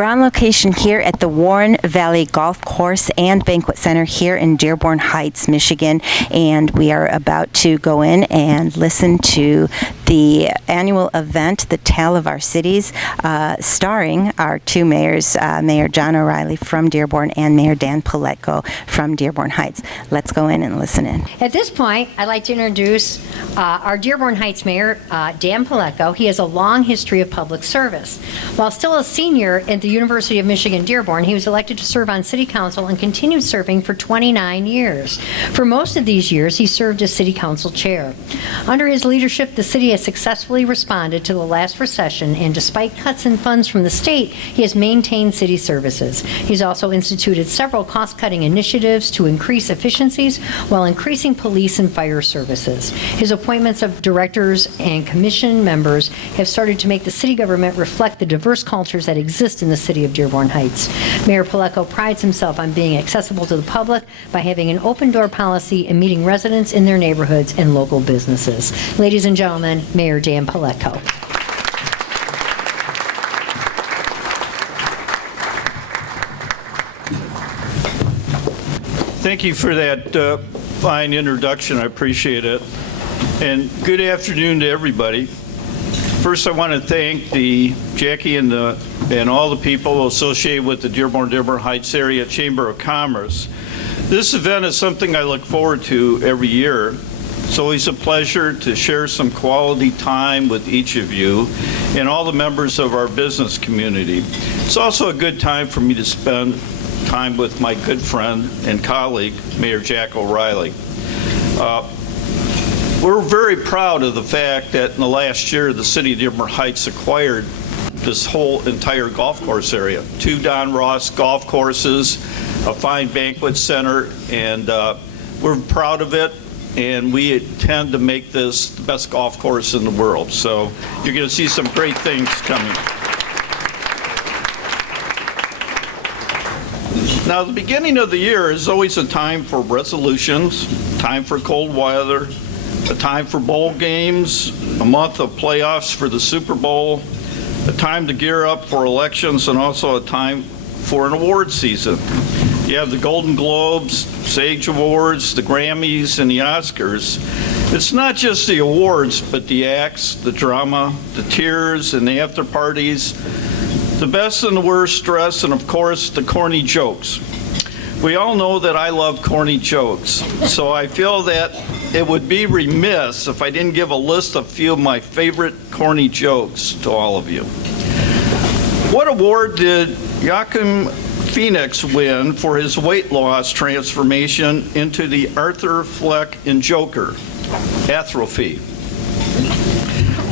We're on location here at the Warren Valley Golf Course and Banquet Center here in Dearborn Heights, Michigan, and we are about to go in and listen to the annual event, The Tale of Our Cities, starring our two mayors, Mayor John O'Reilly from Dearborn and Mayor Dan Paletko from Dearborn Heights. Let's go in and listen in. At this point, I'd like to introduce our Dearborn Heights Mayor, Dan Paletko. He has a long history of public service. While still a senior at the University of Michigan Dearborn, he was elected to serve on City Council and continued serving for 29 years. For most of these years, he served as City Council Chair. Under his leadership, the city has successfully responded to the last recession, and despite cuts in funds from the state, he has maintained city services. He's also instituted several cost-cutting initiatives to increase efficiencies while increasing police and fire services. His appointments of directors and commission members have started to make the city government reflect the diverse cultures that exist in the city of Dearborn Heights. Mayor Paletko prides himself on being accessible to the public by having an open-door policy and meeting residents in their neighborhoods and local businesses. Ladies and gentlemen, Mayor Dan Paletko. Thank you for that fine introduction. I appreciate it. And good afternoon to everybody. First, I want to thank Jackie and all the people associated with the Dearborn Heights Area Chamber of Commerce. This event is something I look forward to every year. It's always a pleasure to share some quality time with each of you and all the members of our business community. It's also a good time for me to spend time with my good friend and colleague, Mayor Jack O'Reilly. We're very proud of the fact that in the last year, the city of Dearborn Heights acquired this whole entire golf course area. 2 Don Ross golf courses, a fine banquet center, and we're proud of it, and we intend to make this the best golf course in the world. So you're going to see some great things coming. Now, the beginning of the year is always a time for resolutions, time for cold weather, a time for bowl games, a month of playoffs for the Super Bowl, a time to gear up for elections, and also a time for an award season. You have the Golden Globes, Sage Awards, the Grammys, and the Oscars. It's not just the awards, but the acts, the drama, the tears, and the after parties, the best and the worst dress, and of course, the corny jokes. We all know that I love corny jokes, so I feel that it would be remiss if I didn't give a list of a few of my favorite corny jokes to all of you. What award did Joaquin Phoenix win for his weight loss transformation into the Arthur Fleck in Joker? Atrophy.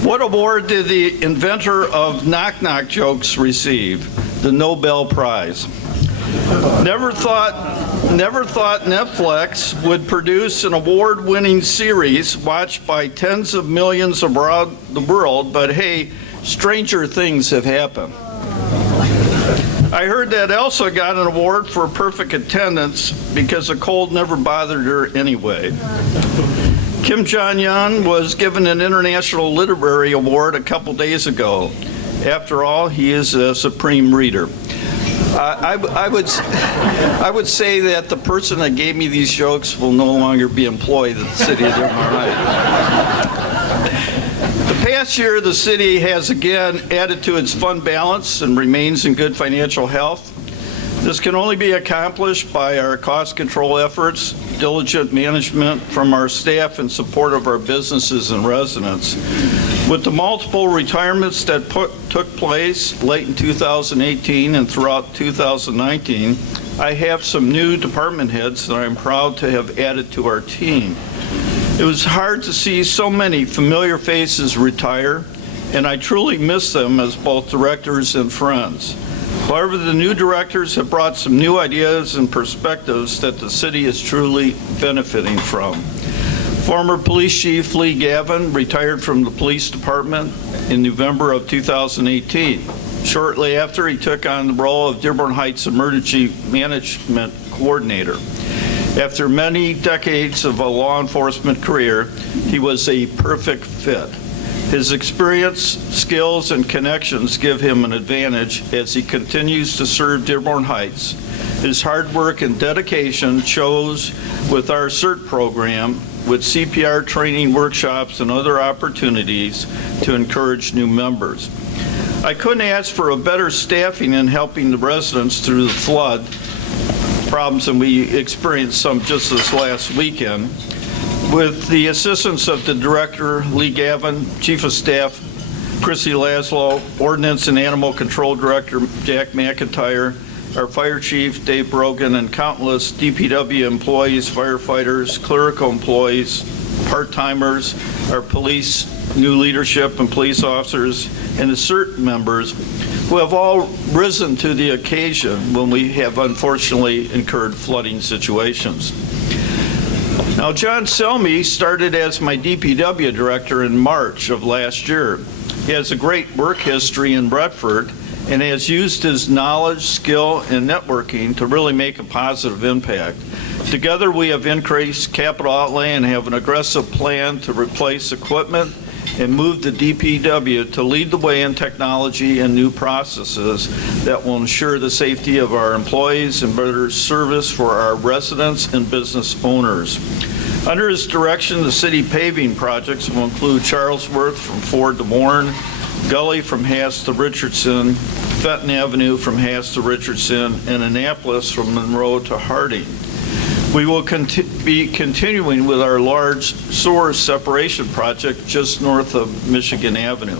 What award did the inventor of knock-knock jokes receive? The Nobel Prize. Never thought Netflix would produce an award-winning series watched by tens of millions around the world, but hey, stranger things have happened. I heard that Elsa got an award for perfect attendance because a cold never bothered her anyway. Kim Jong-un was given an International Literary Award a couple days ago. After all, he is a supreme reader. I would say that the person that gave me these jokes will no longer be employed at the city of Dearborn Heights. The past year, the city has again added to its fund balance and remains in good financial health. This can only be accomplished by our cost control efforts, diligent management from our staff in support of our businesses and residents. With the multiple retirements that took place late in 2018 and throughout 2019, I have some new department heads that I'm proud to have added to our team. It was hard to see so many familiar faces retire, and I truly miss them as both directors and friends. However, the new directors have brought some new ideas and perspectives that the city is truly benefiting from. Former Police Chief Lee Gavin retired from the police department in November of 2018. Shortly after, he took on the role of Dearborn Heights Emergency Management Coordinator. After many decades of a law enforcement career, he was a perfect fit. His experience, skills, and connections give him an advantage as he continues to serve Dearborn Heights. His hard work and dedication shows with our CERT program, with CPR training workshops and other opportunities to encourage new members. I couldn't ask for a better staffing in helping the residents through the flood problems, and we experienced some just this last weekend. With the assistance of the Director, Lee Gavin, Chief of Staff, Chrissy Laszlo, Ordinance and Animal Control Director, Jack McIntyre, our Fire Chief, Dave Brogan, and countless DPW employees, firefighters, clerical employees, part-timers, our police, new leadership and police officers, and the CERT members who have all risen to the occasion when we have unfortunately incurred flooding situations. Now, John Selmy started as my DPW director in March of last year. He has a great work history in Bradford and has used his knowledge, skill, and networking to really make a positive impact. Together, we have increased capital outlay and have an aggressive plan to replace equipment and move the DPW to lead the way in technology and new processes that will ensure the safety of our employees and better service for our residents and business owners. Under his direction, the city paving projects will include Charlesworth from Ford to Warren, Gully from Haas to Richardson, Fenton Avenue from Haas to Richardson, and Annapolis from Monroe to Harding. We will be continuing with our large sewer separation project just north of Michigan Avenue.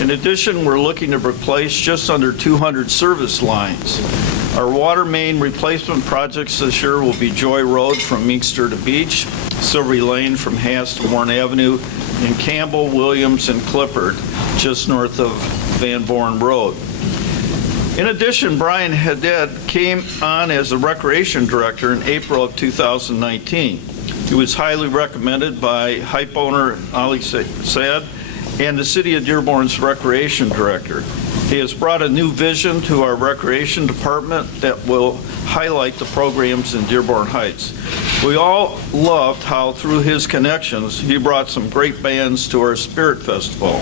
In addition, we're looking to replace just under 200 service lines. Our water main replacement projects this year will be Joy Road from Inkster to Beach, Silvery Lane from Haas to Warren Avenue, and Campbell, Williams, and Clifford just north of Van Born Road. In addition, Brian Haddad came on as a recreation director in April of 2019. He was highly recommended by Hype owner Ali Saad and the City of Dearborn's recreation director. He has brought a new vision to our recreation department that will highlight the programs in Dearborn Heights. We all loved how through his connections, he brought some great bands to our Spirit Festival.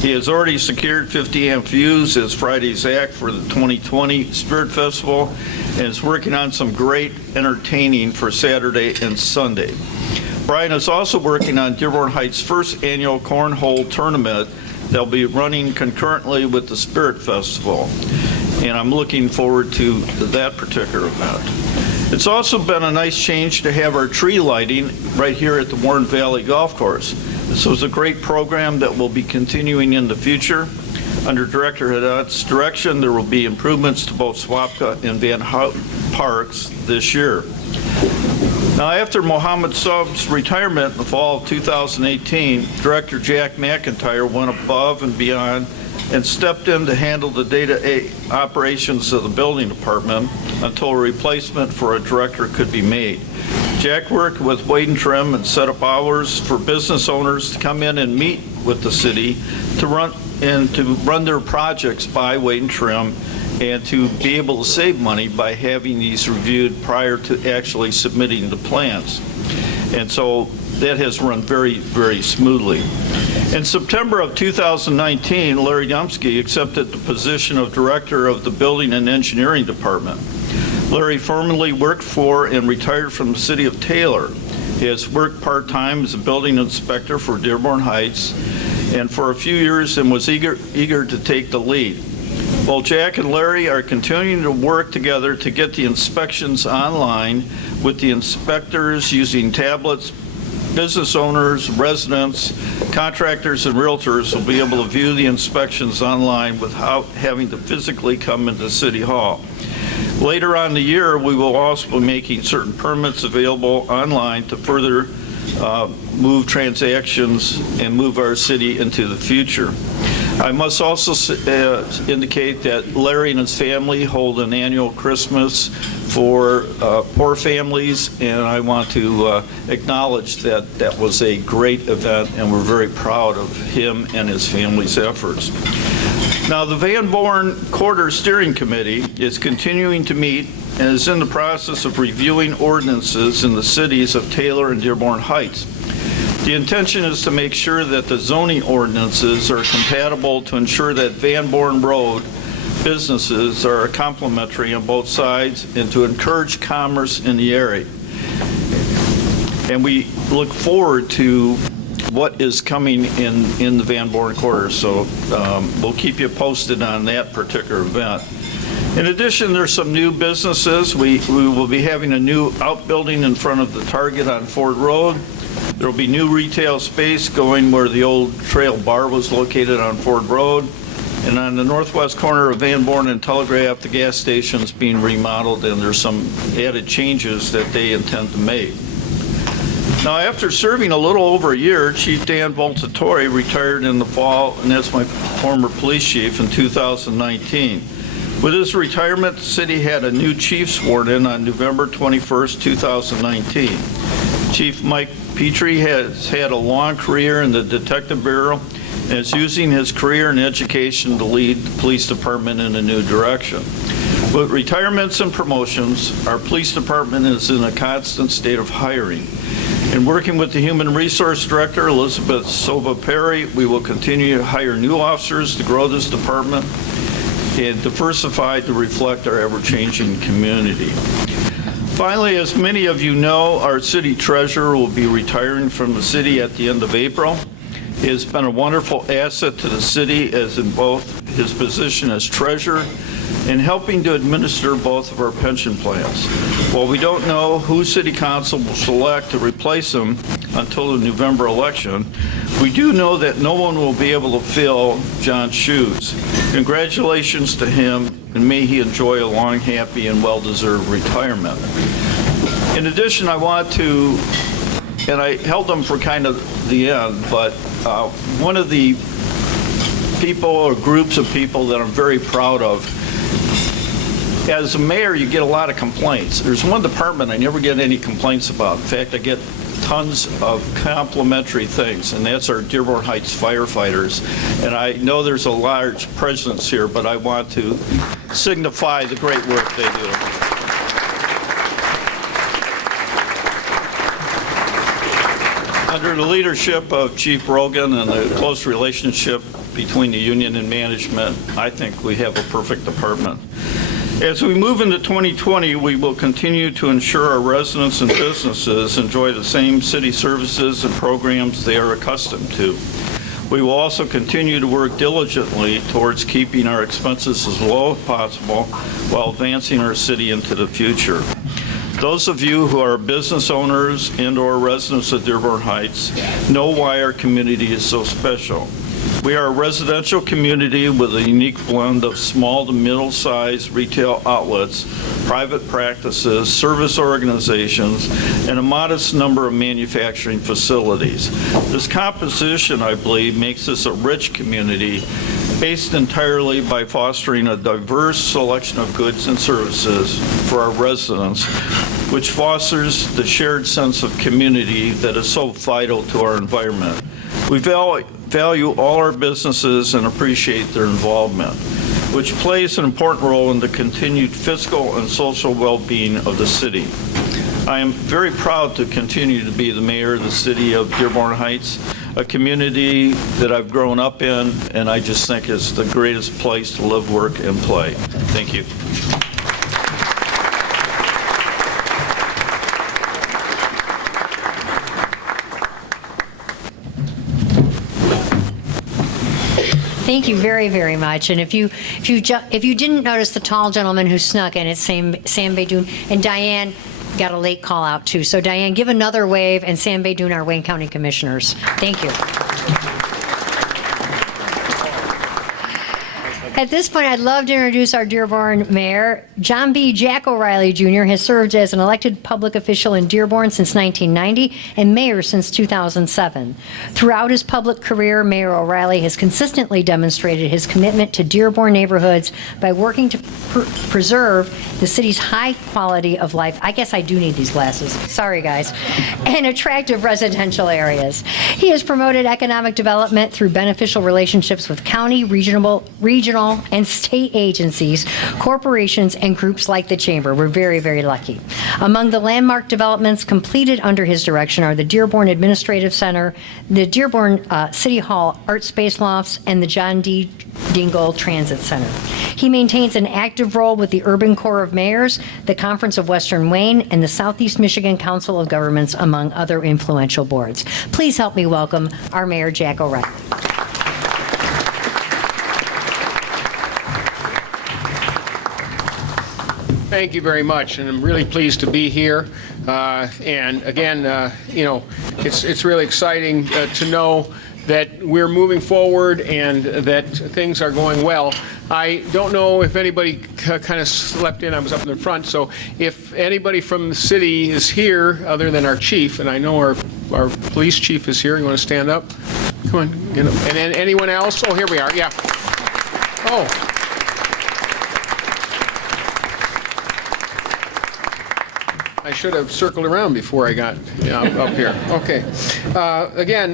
He has already secured 50 amp views as Friday's act for the 2020 Spirit Festival and is working on some great entertaining for Saturday and Sunday. Brian is also working on Dearborn Heights' first annual cornhole tournament that'll be running concurrently with the Spirit Festival, and I'm looking forward to that particular event. It's also been a nice change to have our tree lighting right here at the Warren Valley Golf Course. This was a great program that will be continuing in the future. Under Director Haddad's direction, there will be improvements to both Swapka and Van Houten parks this year. Now, after Mohammed Sub's retirement in the fall of 2018, Director Jack McIntyre went above and beyond and stepped in to handle the day-to-day operations of the building department until a replacement for a director could be made. Jack worked with Wade and Trim and set up hours for business owners to come in and meet with the city to run their projects by Wade and Trim and to be able to save money by having these reviewed prior to actually submitting the plans. And so that has run very, very smoothly. In September of 2019, Larry Yumsky accepted the position of Director of the Building and Engineering Department. Larry formerly worked for and retired from the City of Taylor. He has worked part-time as a building inspector for Dearborn Heights and for a few years and was eager to take the lead. Well, Jack and Larry are continuing to work together to get the inspections online with the inspectors using tablets. Business owners, residents, contractors, and realtors will be able to view the inspections online without having to physically come into City Hall. Later on in the year, we will also be making certain permits available online to further move transactions and move our city into the future. I must also indicate that Larry and his family hold an annual Christmas for poor families, and I want to acknowledge that that was a great event, and we're very proud of him and his family's efforts. Now, the Van Born Quarter Steering Committee is continuing to meet and is in the process of reviewing ordinances in the cities of Taylor and Dearborn Heights. The intention is to make sure that the zoning ordinances are compatible to ensure that Van Born Road businesses are complementary on both sides and to encourage commerce in the area. And we look forward to what is coming in the Van Born quarter, so we'll keep you posted on that particular event. In addition, there's some new businesses. We will be having a new outbuilding in front of the Target on Ford Road. There will be new retail space going where the old Trail Bar was located on Ford Road. And on the northwest corner of Van Born and Telegraph, the gas station is being remodeled, and there's some added changes that they intend to make. Now, after serving a little over a year, Chief Dan Voltatore retired in the fall, and that's my former police chief, in 2019. With his retirement, the city had a new chief sworn in on November 21st, 2019. Chief Mike Petrie has had a long career in the Detective Bureau and is using his career and education to lead the police department in a new direction. With retirements and promotions, our police department is in a constant state of hiring. In working with the Human Resource Director, Elizabeth Sova Perry, we will continue to hire new officers to grow this department and diversify to reflect our ever-changing community. Finally, as many of you know, our city treasurer will be retiring from the city at the end of April. He has been a wonderful asset to the city as in both his position as treasurer and helping to administer both of our pension plans. While we don't know who City Council will select to replace him until the November election, we do know that no one will be able to fill John's shoes. Congratulations to him, and may he enjoy a long, happy, and well-deserved retirement. In addition, I want to, and I held them for kind of the end, but one of the people or groups of people that I'm very proud of, as a mayor, you get a lot of complaints. There's one department I never get any complaints about. In fact, I get tons of complimentary things, and that's our Dearborn Heights firefighters. And I know there's a large presence here, but I want to signify the great work they do. Under the leadership of Chief Rogan and the close relationship between the union and management, I think we have a perfect department. As we move into 2020, we will continue to ensure our residents and businesses enjoy the same city services and programs they are accustomed to. We will also continue to work diligently towards keeping our expenses as low as possible while advancing our city into the future. Those of you who are business owners and/or residents of Dearborn Heights know why our community is so special. We are a residential community with a unique blend of small to middle-sized retail outlets, private practices, service organizations, and a modest number of manufacturing facilities. This composition, I believe, makes us a rich community based entirely by fostering a diverse selection of goods and services for our residents, which fosters the shared sense of community that is so vital to our environment. We value all our businesses and appreciate their involvement, which plays an important role in the continued fiscal and social well-being of the city. I am very proud to continue to be the mayor of the city of Dearborn Heights, a community that I've grown up in, and I just think is the greatest place to live, work, and play. Thank you. Thank you very, very much. And if you didn't notice the tall gentleman who snuck in, it's Sam Baydoun. And Diane got a late call out too. So Diane, give another wave, and Sam Baydoun, our Wayne County Commissioners. Thank you. At this point, I'd love to introduce our Dearborn Mayor. John B. Jack O'Reilly, Jr. has served as an elected public official in Dearborn since 1990 and mayor since 2007. Throughout his public career, Mayor O'Reilly has consistently demonstrated his commitment to Dearborn neighborhoods by working to preserve the city's high quality of life. I guess I do need these glasses. Sorry, guys. And attractive residential areas. He has promoted economic development through beneficial relationships with county, regional, federal and state agencies, corporations, and groups like the Chamber. We're very, very lucky. Among the landmark developments completed under his direction are the Dearborn Administrative Center, the Dearborn City Hall Art Space Lofts, and the John D. Dingle Transit Center. He maintains an active role with the Urban Corps of Mayors, the Conference of Western Wayne, and the Southeast Michigan Council of Governments, among other influential boards. Please help me welcome our Mayor, Jack O'Reilly. Thank you very much, and I'm really pleased to be here. And again, you know, it's really exciting to know that we're moving forward and that things are going well. I don't know if anybody kind of slept in. I was up in the front, so if anybody from the city is here other than our chief, and I know our police chief is here. You want to stand up? Come on, get up. And then anyone else? Oh, here we are. Yeah. Oh. I should have circled around before I got up here. Okay. Again,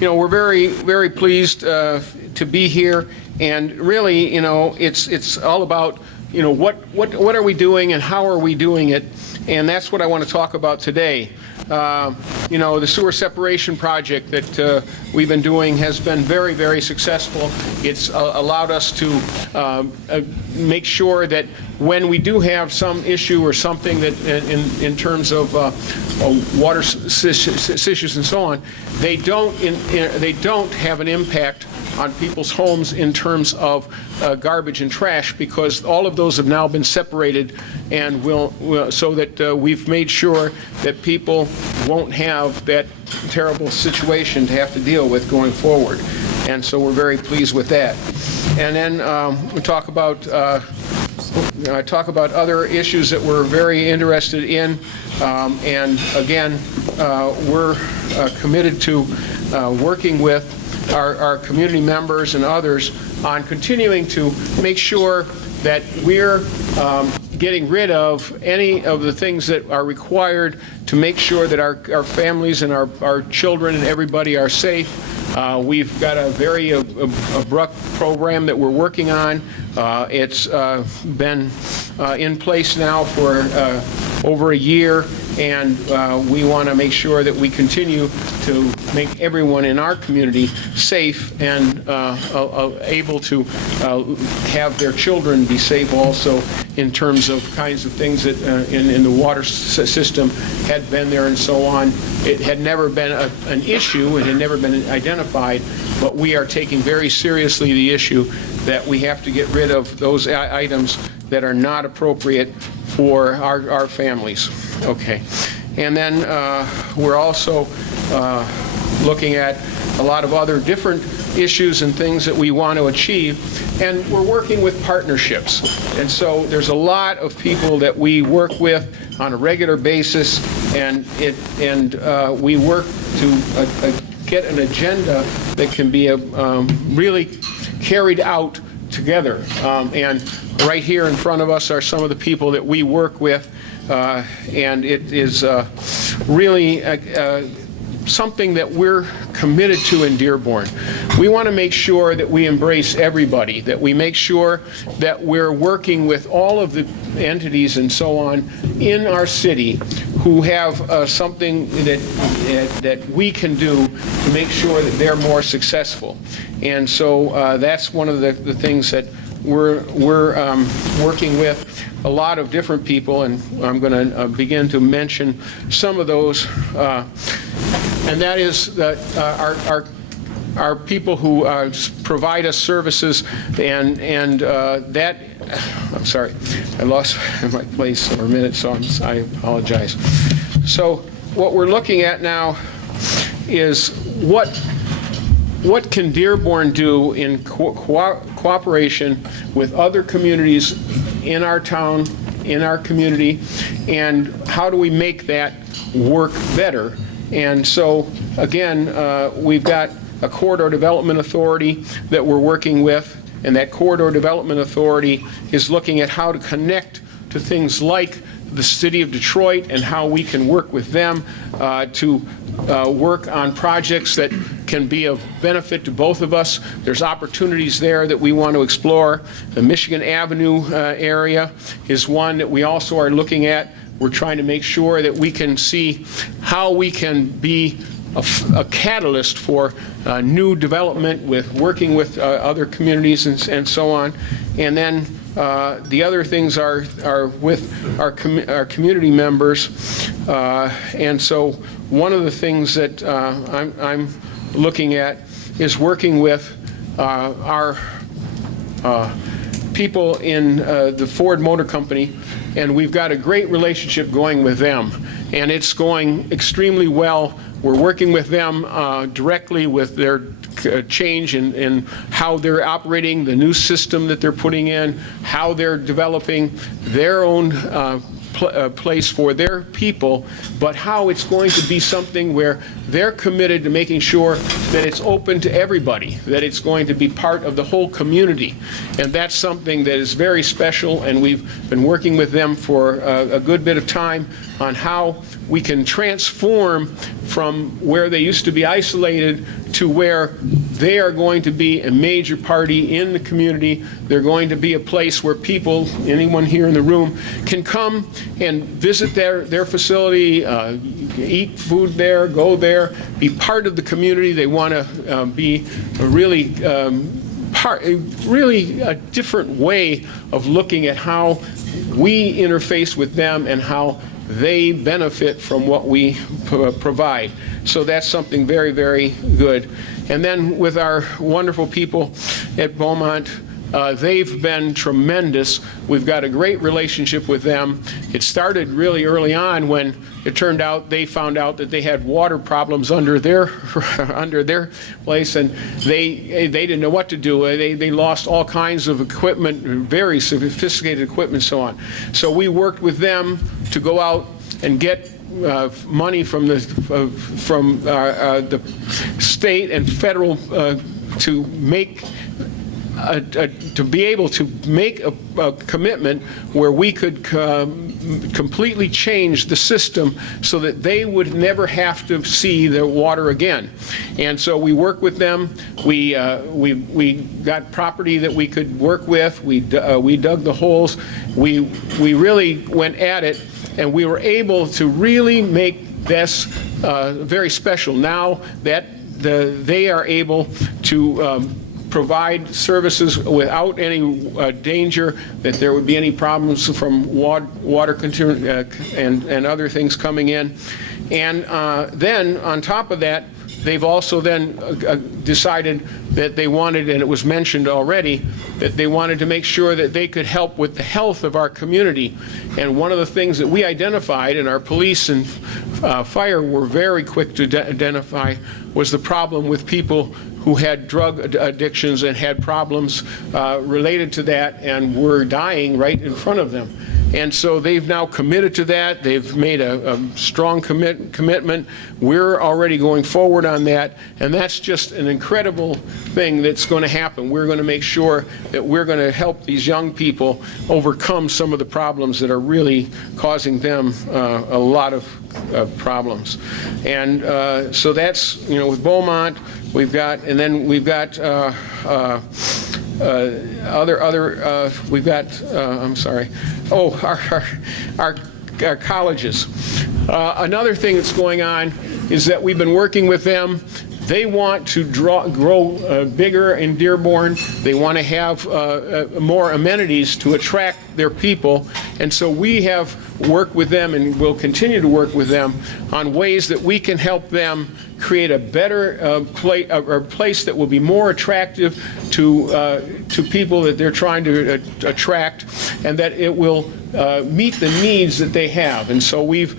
you know, we're very, very pleased to be here, and really, you know, it's all about, you know, what are we doing and how are we doing it, and that's what I want to talk about today. You know, the sewer separation project that we've been doing has been very, very successful. It's allowed us to make sure that when we do have some issue or something that in terms of water issues and so on, they don't have an impact on people's homes in terms of garbage and trash, because all of those have now been separated, and so that we've made sure that people won't have that terrible situation to have to deal with going forward. And so we're very pleased with that. And then we talk about other issues that we're very interested in. And again, we're committed to working with our community members and others on continuing to make sure that we're getting rid of any of the things that are required to make sure that our families and our children and everybody are safe. We've got a very abrupt program that we're working on. It's been in place now for over a year, and we want to make sure that we continue to make everyone in our community safe and able to have their children be safe also, in terms of kinds of things that in the water system had been there and so on. It had never been an issue, it had never been identified, but we are taking very seriously the issue that we have to get rid of those items that are not appropriate for our families. Okay. And then we're also looking at a lot of other different issues and things that we want to achieve, and we're working with partnerships. And so there's a lot of people that we work with on a regular basis, and we work to get an agenda that can be really carried out together. And right here in front of us are some of the people that we work with, and it is really something that we're committed to in Dearborn. We want to make sure that we embrace everybody, that we make sure that we're working with all of the entities and so on in our city who have something that we can do to make sure that they're more successful. And so that's one of the things that we're working with a lot of different people, and I'm going to begin to mention some of those. And that is that our people who provide us services, and that, I'm sorry, I lost my place for a minute, so I apologize. So what we're looking at now is what can Dearborn do in cooperation with other communities in our town, in our community, and how do we make that work better? And so, again, we've got a corridor development authority that we're working with, and that corridor development authority is looking at how to connect to things like the city of Detroit and how we can work with them to work on projects that can be of benefit to both of us. There's opportunities there that we want to explore. The Michigan Avenue area is one that we also are looking at. We're trying to make sure that we can see how we can be a catalyst for new development with working with other communities and so on. And then the other things are with our community members. And so one of the things that I'm looking at is working with our people in the Ford Motor Company, and we've got a great relationship going with them, and it's going extremely well. We're working with them directly with their change in how they're operating, the new system that they're putting in, how they're developing their own place for their people, but how it's going to be something where they're committed to making sure that it's open to everybody, that it's going to be part of the whole community. And that's something that is very special, and we've been working with them for a good bit of time on how we can transform from where they used to be isolated to where they are going to be a major party in the community. They're going to be a place where people, anyone here in the room, can come and visit their facility, eat food there, go there, be part of the community. They want to be a really a different way of looking at how we interface with them and how they benefit from what we provide. So that's something very, very good. And then with our wonderful people at Beaumont, they've been tremendous. We've got a great relationship with them. It started really early on when it turned out they found out that they had water problems under their place, and they didn't know what to do. They lost all kinds of equipment, very sophisticated equipment, so on. So we worked with them to go out and get money from the state and federal to make to be able to make a commitment where we could completely change the system so that they would never have to see the water again. And so we worked with them. We got property that we could work with. We dug the holes. We really went at it, and we were able to really make this very special. Now that they are able to provide services without any danger that there would be any problems from water and other things coming in. And then on top of that, they've also then decided that they wanted, and it was mentioned already, that they wanted to make sure that they could help with the health of our community. And one of the things that we identified, and our police and fire were very quick to identify, was the problem with people who had drug addictions and had problems related to that and were dying right in front of them. And so they've now committed to that. They've made a strong commitment. We're already going forward on that, and that's just an incredible thing that's going to happen. We're going to make sure that we're going to help these young people overcome some of the problems that are really causing them a lot of problems. And so that's, with Beaumont, we've got, and then we've got we've got, I'm sorry, our colleges. Another thing that's going on is that we've been working with them. They want to grow bigger in Dearborn. They want to have more amenities to attract their people. And so we have worked with them and will continue to work with them on ways that we can help them create a better place that will be more attractive to people that they're trying to attract, and that it will meet the needs that they have. And so we're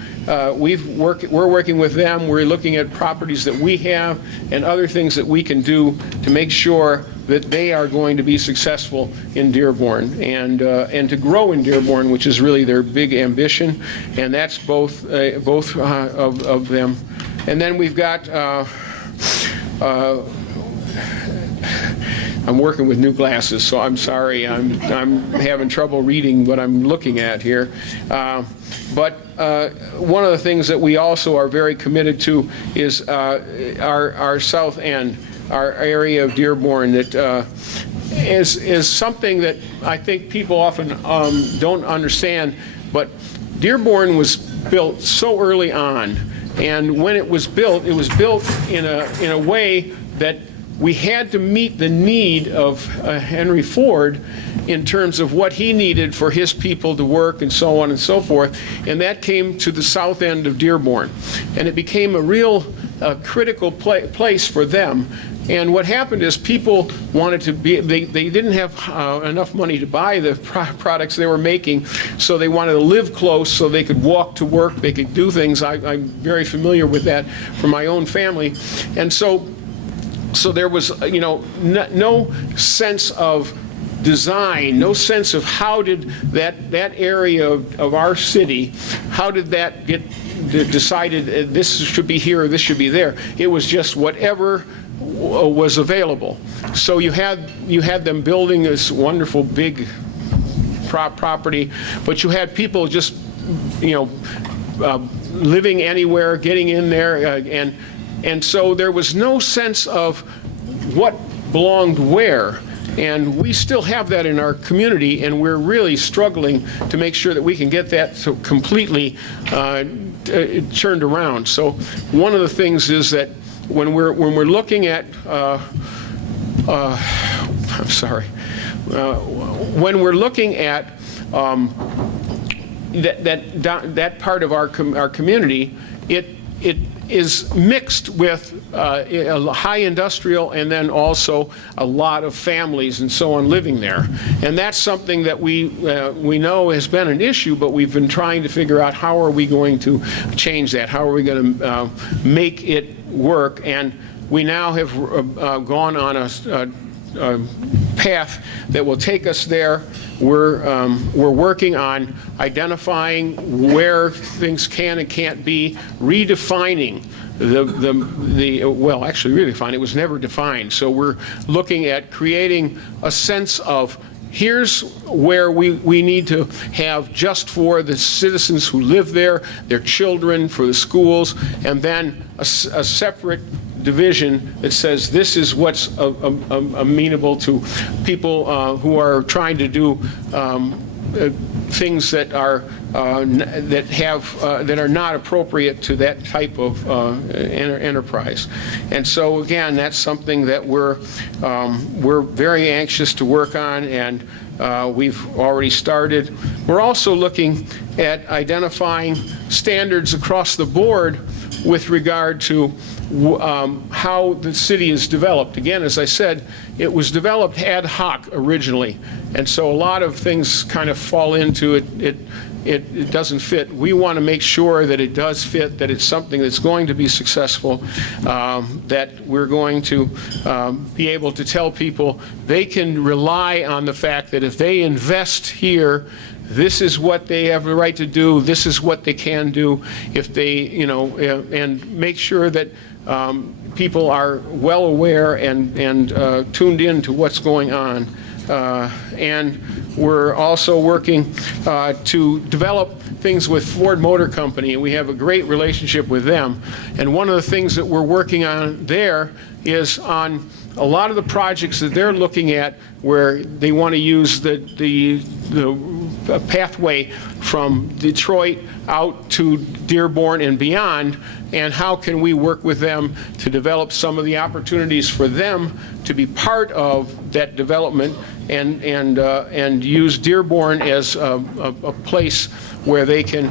working with them. We're looking at properties that we have and other things that we can do to make sure that they are going to be successful in Dearborn and to grow in Dearborn, which is really their big ambition, and that's both of them. And then we've got, I'm working with new glasses, so I'm sorry, I'm having trouble reading what I'm looking at here. But one of the things that we also are very committed to is our south end, our area of Dearborn, that is something that I think people often don't understand. But Dearborn was built so early on, and when it was built in a way that we had to meet the need of Henry Ford in terms of what he needed for his people to work and so on and so forth, and that came to the south end of Dearborn. And it became a real critical place for them. And what happened is people wanted to be, they didn't have enough money to buy the products they were making, so they wanted to live close so they could walk to work, they could do things. I'm very familiar with that from my own family. And so there was, no sense of design, no sense of how did that area of our city, how did that get decided this should be here or this should be there. It was just whatever was available. So you had them building this wonderful big property, but you had people just living anywhere, getting in there, and so there was no sense of what belonged where. And we still have that in our community, and we're really struggling to make sure that we can get that so completely turned around. So one of the things is that when we're looking at when we're looking at that part of our community, it is mixed with high industrial and then also a lot of families and so on living there. And that's something that we know has been an issue, but we've been trying to figure out how are we going to change that? How are we going to make it work? And we now have gone on a path that will take us there. We're working on identifying where things can and can't be, redefining well, actually redefining, it was never defined. So we're looking at creating a sense of here's where we need to have just for the citizens who live there, their children, for the schools, and then a separate division that says this is what's amenable to people who are trying to do things that are that are not appropriate to that type of enterprise. And so again, that's something that we're very anxious to work on, and we've already started. We're also looking at identifying standards across the board with regard to how the city is developed. Again, as I said, it was developed ad hoc originally, and so a lot of things kind of fall into it. It doesn't fit. We want to make sure that it does fit, that it's something that's going to be successful, that we're going to be able to tell people they can rely on the fact that if they invest here, this is what they have the right to do, this is what they can do, if they, and make sure that people are well aware and tuned in to what's going on. And we're also working to develop things with Ford Motor Company, and we have a great relationship with them. And one of the things that we're working on there is on a lot of the projects that they're looking at where they want to use the pathway from Detroit out to Dearborn and beyond, and how can we work with them to develop some of the opportunities for them to be part of that development and use Dearborn as a place where they can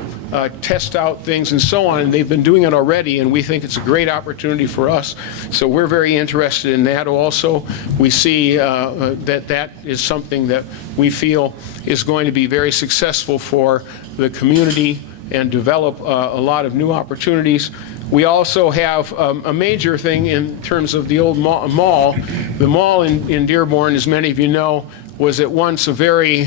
test out things and so on. And they've been doing it already, and we think it's a great opportunity for us. So we're very interested in that also. We see that is something that we feel is going to be very successful for the community and develop a lot of new opportunities. We also have a major thing in terms of the old mall. The mall in Dearborn, as many of you know, was at once a very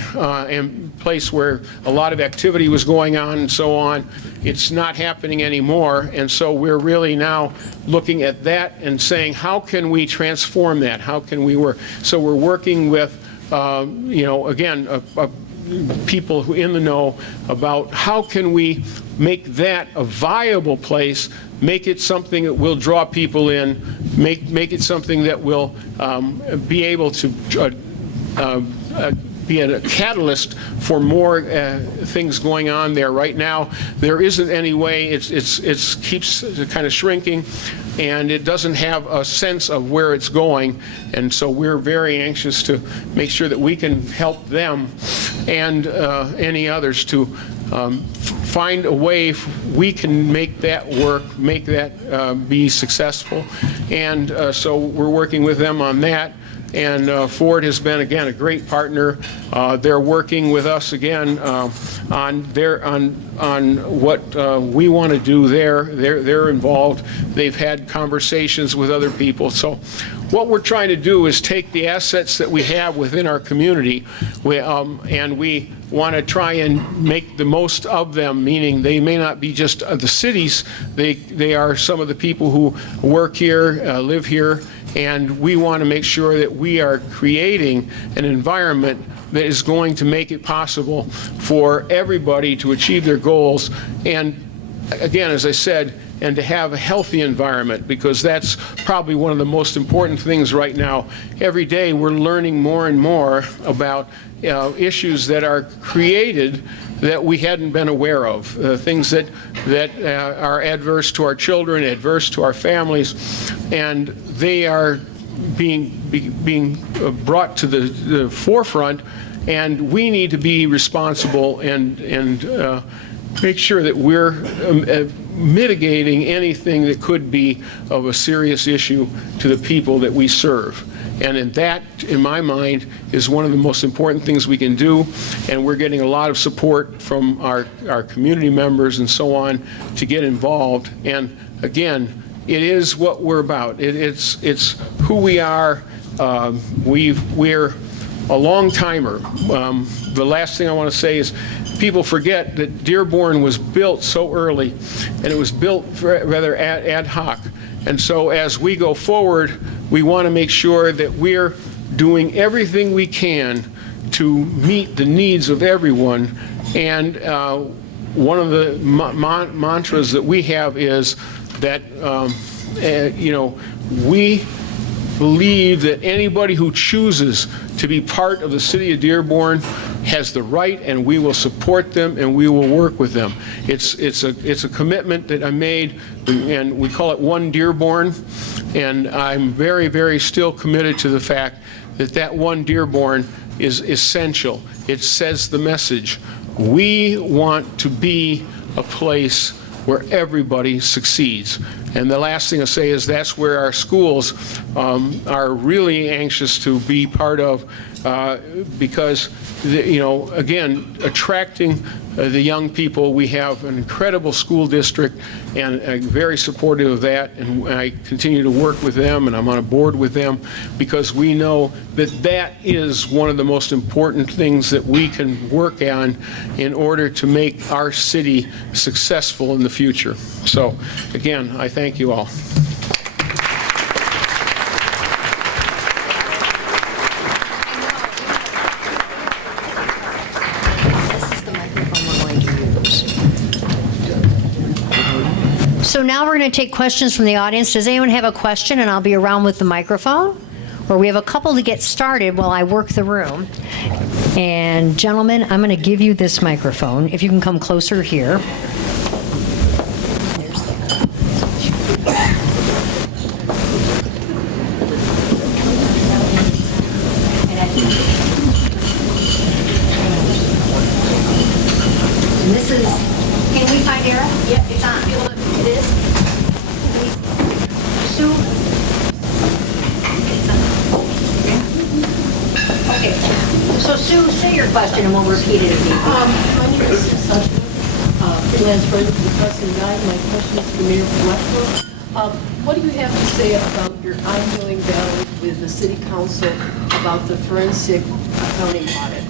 place where a lot of activity was going on and so on. It's not happening anymore, and so we're really now looking at that and saying, how can we transform that? How can we work? So we're working with, again, people who in the know about how can we make that a viable place, make it something that will draw people in, make it something that will be able to be a catalyst for more things going on there. Right now, there isn't any way. It keeps kind of shrinking, and it doesn't have a sense of where it's going. And so we're very anxious to make sure that we can help them and any others to find a way we can make that work, make that be successful. And so we're working with them on that. And Ford has been, again, a great partner. They're working with us, again, on what we want to do there. They're involved. They've had conversations with other people. So what we're trying to do is take the assets that we have within our community, and we want to try and make the most of them, meaning they may not be just the cities. They are some of the people who work here, live here, and we want to make sure that we are creating an environment that is going to make it possible for everybody to achieve their goals, and again, as I said, and to have a healthy environment, because that's probably one of the most important things right now. Every day we're learning more and more about issues that are created that we hadn't been aware of, things that are adverse to our children, adverse to our families, and they are being brought to the forefront, and we need to be responsible and make sure that we're mitigating anything that could be of a serious issue to the people that we serve. And that, in my mind, is one of the most important things we can do, and we're getting a lot of support from our community members and so on to get involved. And again, it is what we're about. It's who we are. We're a long timer. The last thing I want to say is people forget that Dearborn was built so early, and it was built rather ad hoc. And so as we go forward, we want to make sure that we're doing everything we can to meet the needs of everyone. And one of the mantras that we have is that, we believe that anybody who chooses to be part of the city of Dearborn has the right, and we will support them and we will work with them. It's a commitment that I made, and we call it One Dearborn, and I'm very, very still committed to the fact that One Dearborn is essential. It says the message. We want to be a place where everybody succeeds. And the last thing I'll say is that's where our schools are really anxious to be part of, because, again, attracting the young people. We have an incredible school district, and I'm very supportive of that, and I continue to work with them, and I'm on a board with them, because we know that is one of the most important things that we can work on in order to make our city successful in the future. So, again, I thank you all. So now we're going to take questions from the audience. Does anyone have a question? And I'll be around with the microphone. Or we have a couple to get started while I work the room. And gentlemen, I'm going to give you this microphone. If you can come closer here. And this is, can we find Eric? Yep, it's on. It is? Sue? Okay. So Sue, say your question and we'll repeat it if you want. My name is Sue Sutton, freelance friend of the President Guy. My question is for Mayor Paletko. What do you have to say about your ongoing battle with the City Council about the forensic accounting audit?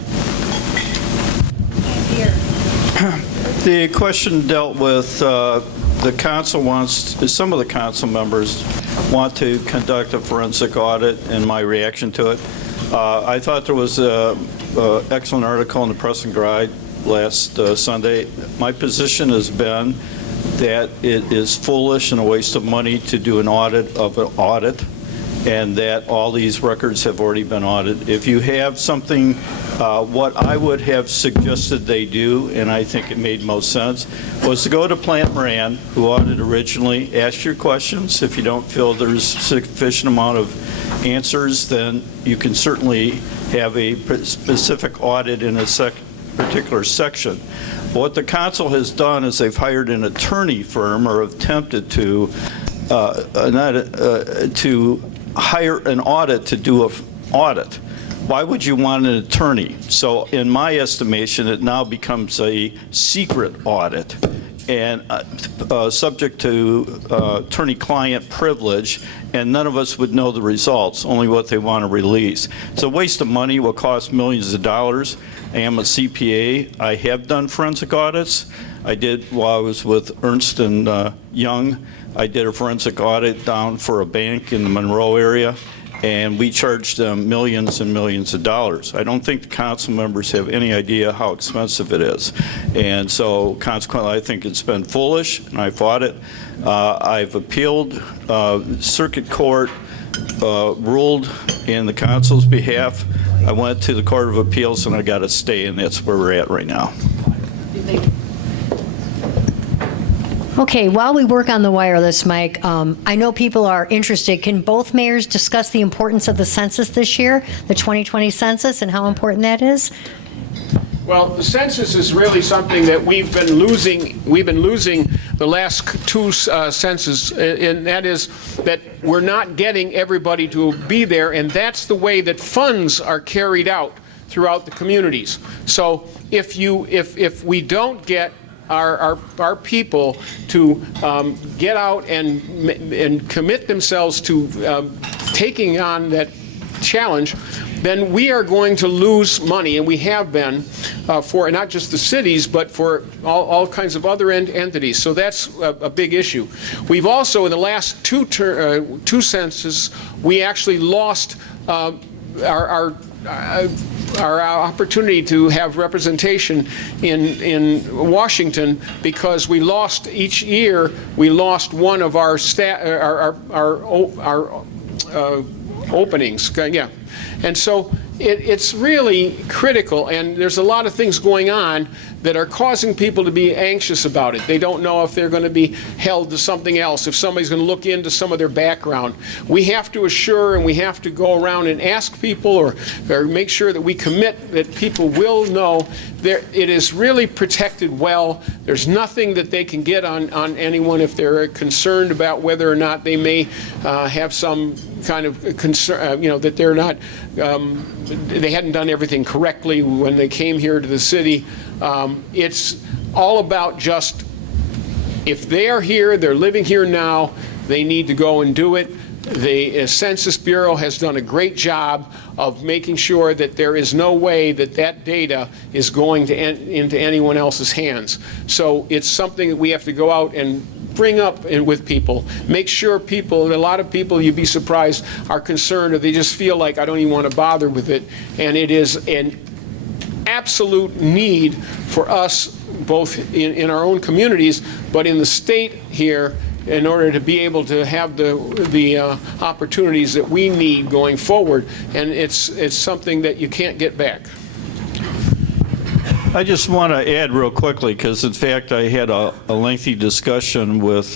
The question dealt with the council some of the council members want to conduct a forensic audit, and my reaction to it. I thought there was excellent article in the Press and Guide last Sunday. My position has been that it is foolish and a waste of money to do an audit of an audit, and that all these records have already been audited. If you have something, what I would have suggested they do, and I think it made most sense, was to go to Plant Moran, who audited originally, ask your questions. If you don't feel there's sufficient amount of answers, then you can certainly have a specific audit in a particular section. What the council has done is they've hired an attorney firm, or attempted to hire an audit to do an audit. Why would you want an attorney? So in my estimation, it now becomes a secret audit and subject to attorney-client privilege, and none of us would know the results, only what they want to release. It's a waste of money, will cost millions of dollars. I am a CPA. I have done forensic audits. I did while I was with Ernst & Young. I did a forensic audit down for a bank in the Monroe area, and we charged them millions and millions of dollars. I don't think the council members have any idea how expensive it is. And so consequently, I think it's been foolish, and I fought it. I've appealed. Circuit Court ruled in the council's behalf. I went to the Court of Appeals, and I got a stay, and that's where we're at right now. Okay, while we work on the wireless mic, I know people are interested. Can both mayors discuss the importance of the census this year, the 2020 census, and how important that is? Well, the census is really something that we've been losing. We've been losing the last two census, and that is that we're not getting everybody to be there, and that's the way that funds are carried out throughout the communities. So if we don't get our people to get out and commit themselves to taking on that challenge, then we are going to lose money, and we have been for not just the cities, but for all kinds of other entities. So that's a big issue. We've also, in the last two censuses, we actually lost our opportunity to have representation in Washington, because we lost each year. We lost one of our openings. Yeah, and so it's really critical. And there's a lot of things going on that are causing people to be anxious about it. They don't know if they're going to be held to something else, if somebody's going to look into some of their background. We have to assure, and we have to go around and ask people, or make sure that we commit that people will know that it is really protected well. There's nothing that they can get on anyone if they're concerned about whether or not they may have some kind of concern, that they're not, they hadn't done everything correctly when they came here to the city. It's all about just, if they are here, they're living here now, they need to go and do it. The Census Bureau has done a great job of making sure that there is no way that that data is going to into anyone else's hands. So it's something that we have to go out and bring up with people. Make sure people, a lot of people, you'd be surprised, are concerned, or they just feel like, I don't even want to bother with it. And it is an absolute need for us, both in our own communities, but in the state here, in order to be able to have the opportunities that we need going forward. And it's something that you can't get back. I just want to add real quickly, because in fact I had a lengthy discussion with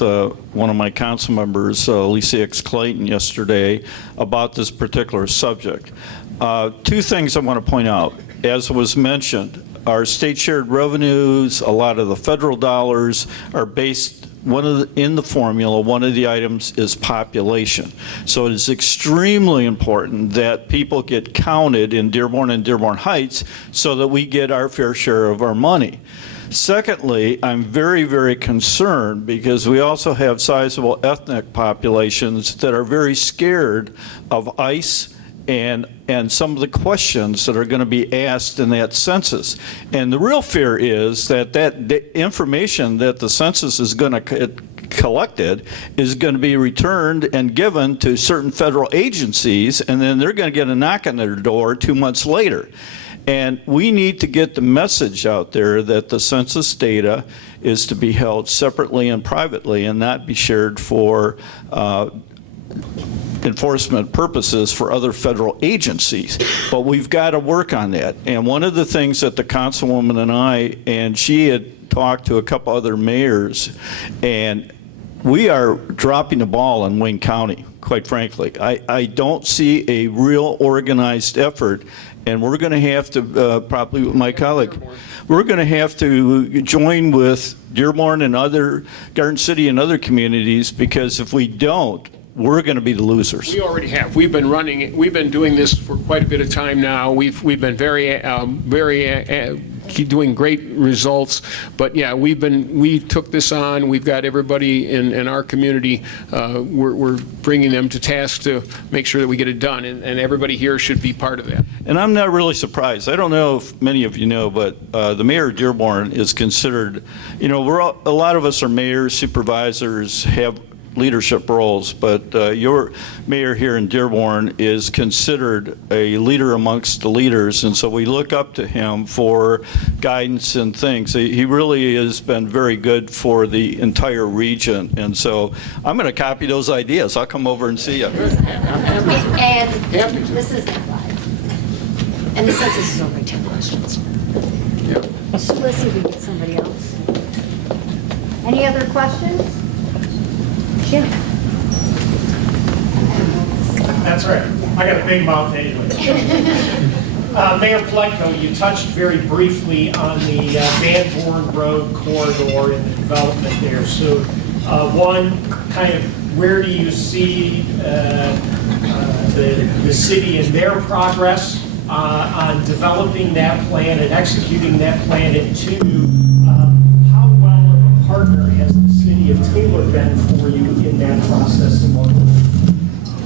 one of my council members, Lisa X. Clayton, yesterday about this particular subject. Two things I want to point out. As was mentioned, our state shared revenues, a lot of the federal dollars are based in the formula. One of the items is population. So it is extremely important that people get counted in Dearborn and Dearborn Heights so that we get our fair share of our money. Secondly, I'm very, very concerned because we also have sizable ethnic populations that are very scared of ICE and some of the questions that are going to be asked in that census. And the real fear is that the information that the census is going to collected is going to be returned and given to certain federal agencies, and then they're going to get a knock on their door 2 months later. And we need to get the message out there that the census data is to be held separately and privately and not be shared for enforcement purposes for other federal agencies. But we've got to work on that. And one of the things that the councilwoman and she had talked to a couple other mayors, and we are dropping the ball in Wayne County, quite frankly. I don't see a real organized effort, and we're going to have to, probably with my colleague, we're going to have to join with Dearborn and other, Garden City and other communities, because if we don't, we're going to be the losers. We already have. We've been doing this for quite a bit of time now. We've been doing great results. But yeah, we took this on. We've got everybody in our community. We're bringing them to task to make sure that we get it done, and everybody here should be part of that. And I'm not really surprised. I don't know if many of you know, but the mayor of Dearborn is considered, a lot of us are mayors, supervisors, have leadership roles, but your mayor here in Dearborn is considered a leader amongst the leaders, and so we look up to him for guidance and things. He really has been very good for the entire region, and so I'm going to copy those ideas. I'll come over and see you. And this is live. And the census is only 10 questions. So let's see if we get somebody else. Any other questions? Jim? That's right. I got a big mouth anyway. Mayor Paletko, you touched very briefly on the Van Born Road corridor and the development there. So one, kind of where do you see the city and their progress on developing that plan and executing that plan? And two, how well of a partner has the city of Taylor been for you in that process?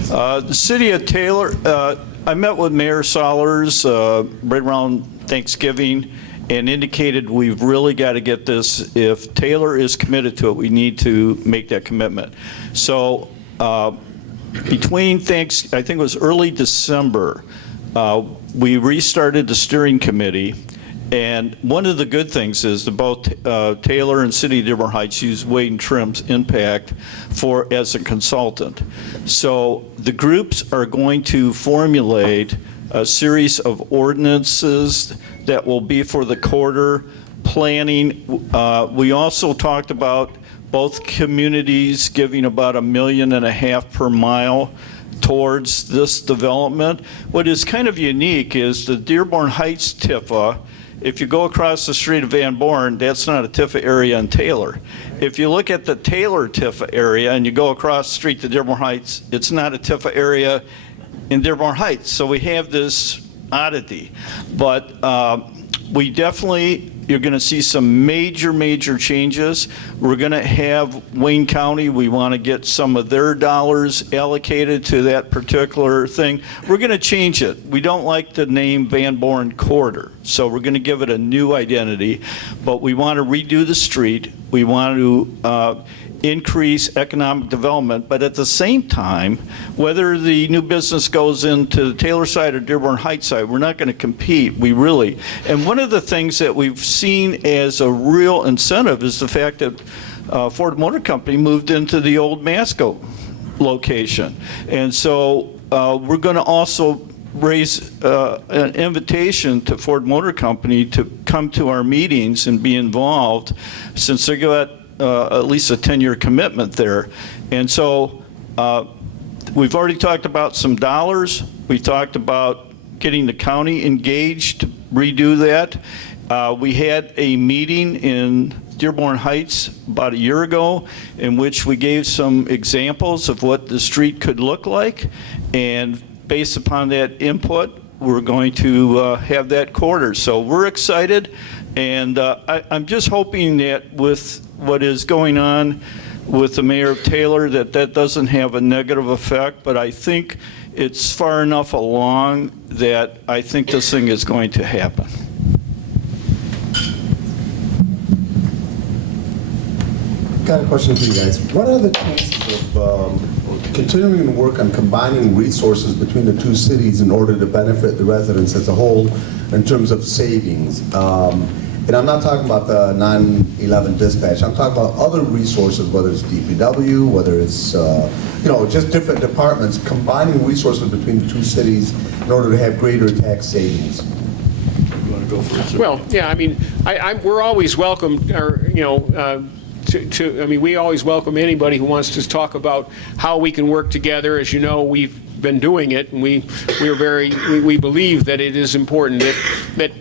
The city of Taylor, I met with Mayor Sollers right around Thanksgiving and indicated we've really got to get this. If Taylor is committed to it, we need to make that commitment. So between I think it was early December, we restarted the steering committee. And one of the good things is that both Taylor and City of Dearborn Heights use Wade and Trim's impact as a consultant. So the groups are going to formulate a series of ordinances that will be for the corridor planning. We also talked about both communities giving about $1.5 million per mile towards this development. What is kind of unique is the Dearborn Heights TIFA. If you go across the street of Van Born, that's not a TIFA area in Taylor. If you look at the Taylor TIFA area and you go across the street to Dearborn Heights, it's not a TIFA area in Dearborn Heights. So we have this oddity. But we definitely, you're going to see some major changes. We're going to have Wayne County, we want to get some of their dollars allocated to that particular thing. We're going to change it. We don't like the name Van Born Corridor, so we're going to give it a new identity, but we want to redo the street. We want to increase economic development, but at the same time, whether the new business goes into the Taylor side or Dearborn Heights side, we're not going to compete. And one of the things that we've seen as a real incentive is the fact that Ford Motor Company moved into the old Masco location. And so we're going to also raise an invitation to Ford Motor Company to come to our meetings and be involved, since they got at least a 10-year commitment there. And so we've already talked about some dollars. We talked about getting the county engaged to redo that. We had a meeting in Dearborn Heights about a year ago in which we gave some examples of what the street could look like, and based upon that input, we're going to have that corridor. So we're excited, and I'm just hoping that with what is going on with the mayor of Taylor, that doesn't have a negative effect, but I think it's far enough along that I think this thing is going to happen. Got a question for you guys. What are the chances of continuing to work on combining resources between the two cities in order to benefit the residents as a whole in terms of savings? And I'm not talking about the 911 dispatch. I'm talking about other resources, whether it's DPW, whether it's just different departments, combining resources between the two cities in order to have greater tax savings. You want to go first? Well, yeah, I mean, we're always welcome, we always welcome anybody who wants to talk about how we can work together. As you know, we've been doing it, and we believe that it is important that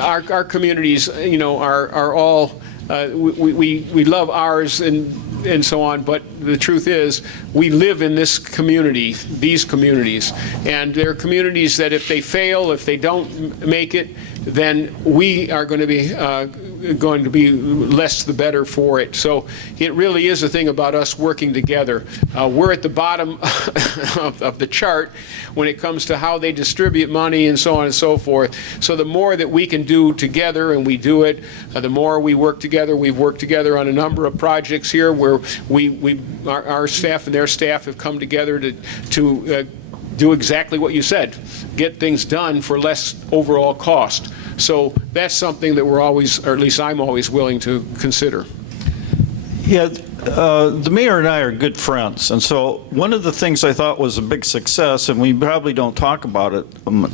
our communities, are all, we love ours and so on, but the truth is, we live in these communities, and there are communities that if they fail, if they don't make it, then we are going to be less the better for it. So it really is a thing about us working together. We're at the bottom of the chart when it comes to how they distribute money and so on and so forth. So the more that we can do together, and we do it, the more we work together. We've worked together on a number of projects here where our staff and their staff have come together to do exactly what you said, get things done for less overall cost. So that's something that we're always, or at least I'm always willing to consider. Yeah, the mayor and I are good friends, and so one of the things I thought was a big success, and we probably don't talk about it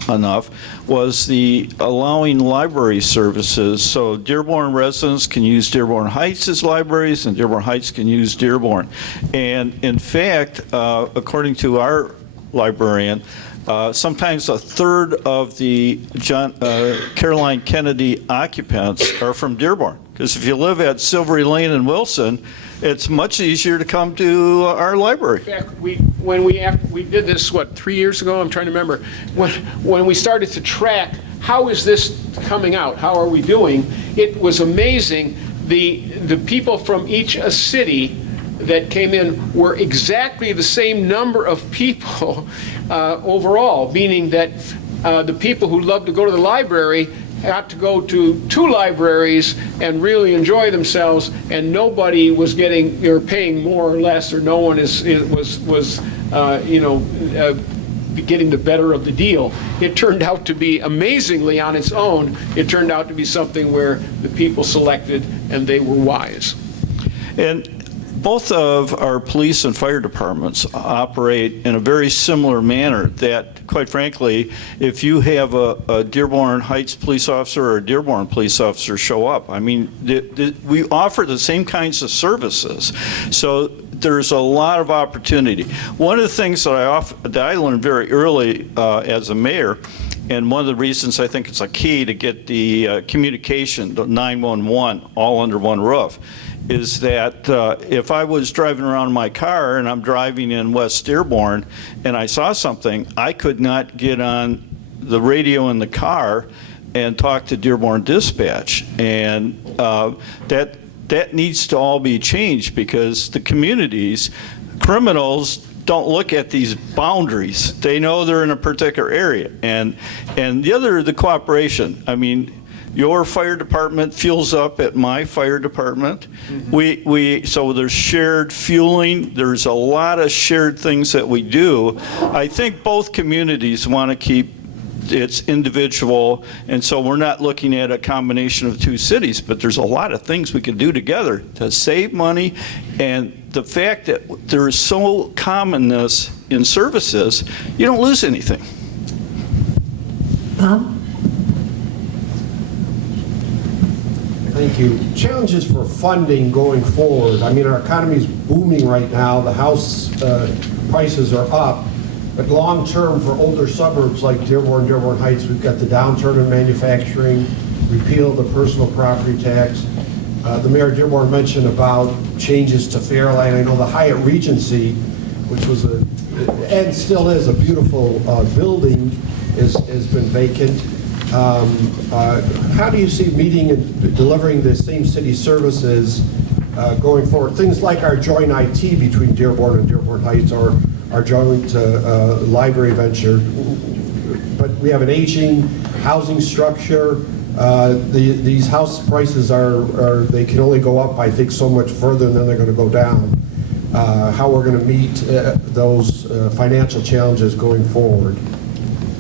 enough, was the allowing library services. So Dearborn residents can use Dearborn Heights as libraries, and Dearborn Heights can use Dearborn. And in fact, according to our librarian, sometimes a third of the Caroline Kennedy occupants are from Dearborn. Because if you live at Silvery Lane and Wilson, it's much easier to come to our library. In fact, when we did this, 3 years ago? I'm trying to remember. When we started to track, how is this coming out? How are we doing? It was amazing. The people from each city that came in were exactly the same number of people overall, meaning that the people who love to go to the library got to go to 2 libraries and really enjoy themselves, and nobody was getting or paying more or less, or no one was getting the better of the deal. It turned out to be, amazingly on its own, it turned out to be something where the people selected and they were wise. And both of our police and fire departments operate in a very similar manner that, quite frankly, if you have a Dearborn Heights police officer or a Dearborn police officer show up, I mean, we offer the same kinds of services. So there's a lot of opportunity. One of the things that I learned very early as a mayor, and one of the reasons I think it's a key to get the communication, the 911, all under one roof, is that if I was driving around in my car and I'm driving in West Dearborn and I saw something, I could not get on the radio in the car and talk to Dearborn Dispatch. And that needs to all be changed, because the communities, criminals don't look at these boundaries. They know they're in a particular area. And the cooperation. I mean, your fire department fuels up at my fire department. Mm-hmm. So there's shared fueling. There's a lot of shared things that we do. I think both communities want to keep its individual, and so we're not looking at a combination of 2 cities, but there's a lot of things we can do together to save money. And the fact that there is so commonness in services, you don't lose anything. Bob? Thank you. Challenges for funding going forward. I mean, our economy is booming right now. The house prices are up. But long term, for older suburbs like Dearborn, Dearborn Heights, we've got the downturn in manufacturing, repeal the personal property tax. The mayor of Dearborn mentioned about changes to Fairline. I know the Hyatt Regency, which was and still is a beautiful building, has been vacant. How do you see meeting and delivering the same city services going forward? Things like our joint IT between Dearborn and Dearborn Heights, or our joint library venture. But we have an aging housing structure. These house prices they can only go up, I think, so much further, and then they're going to go down. How we're going to meet those financial challenges going forward.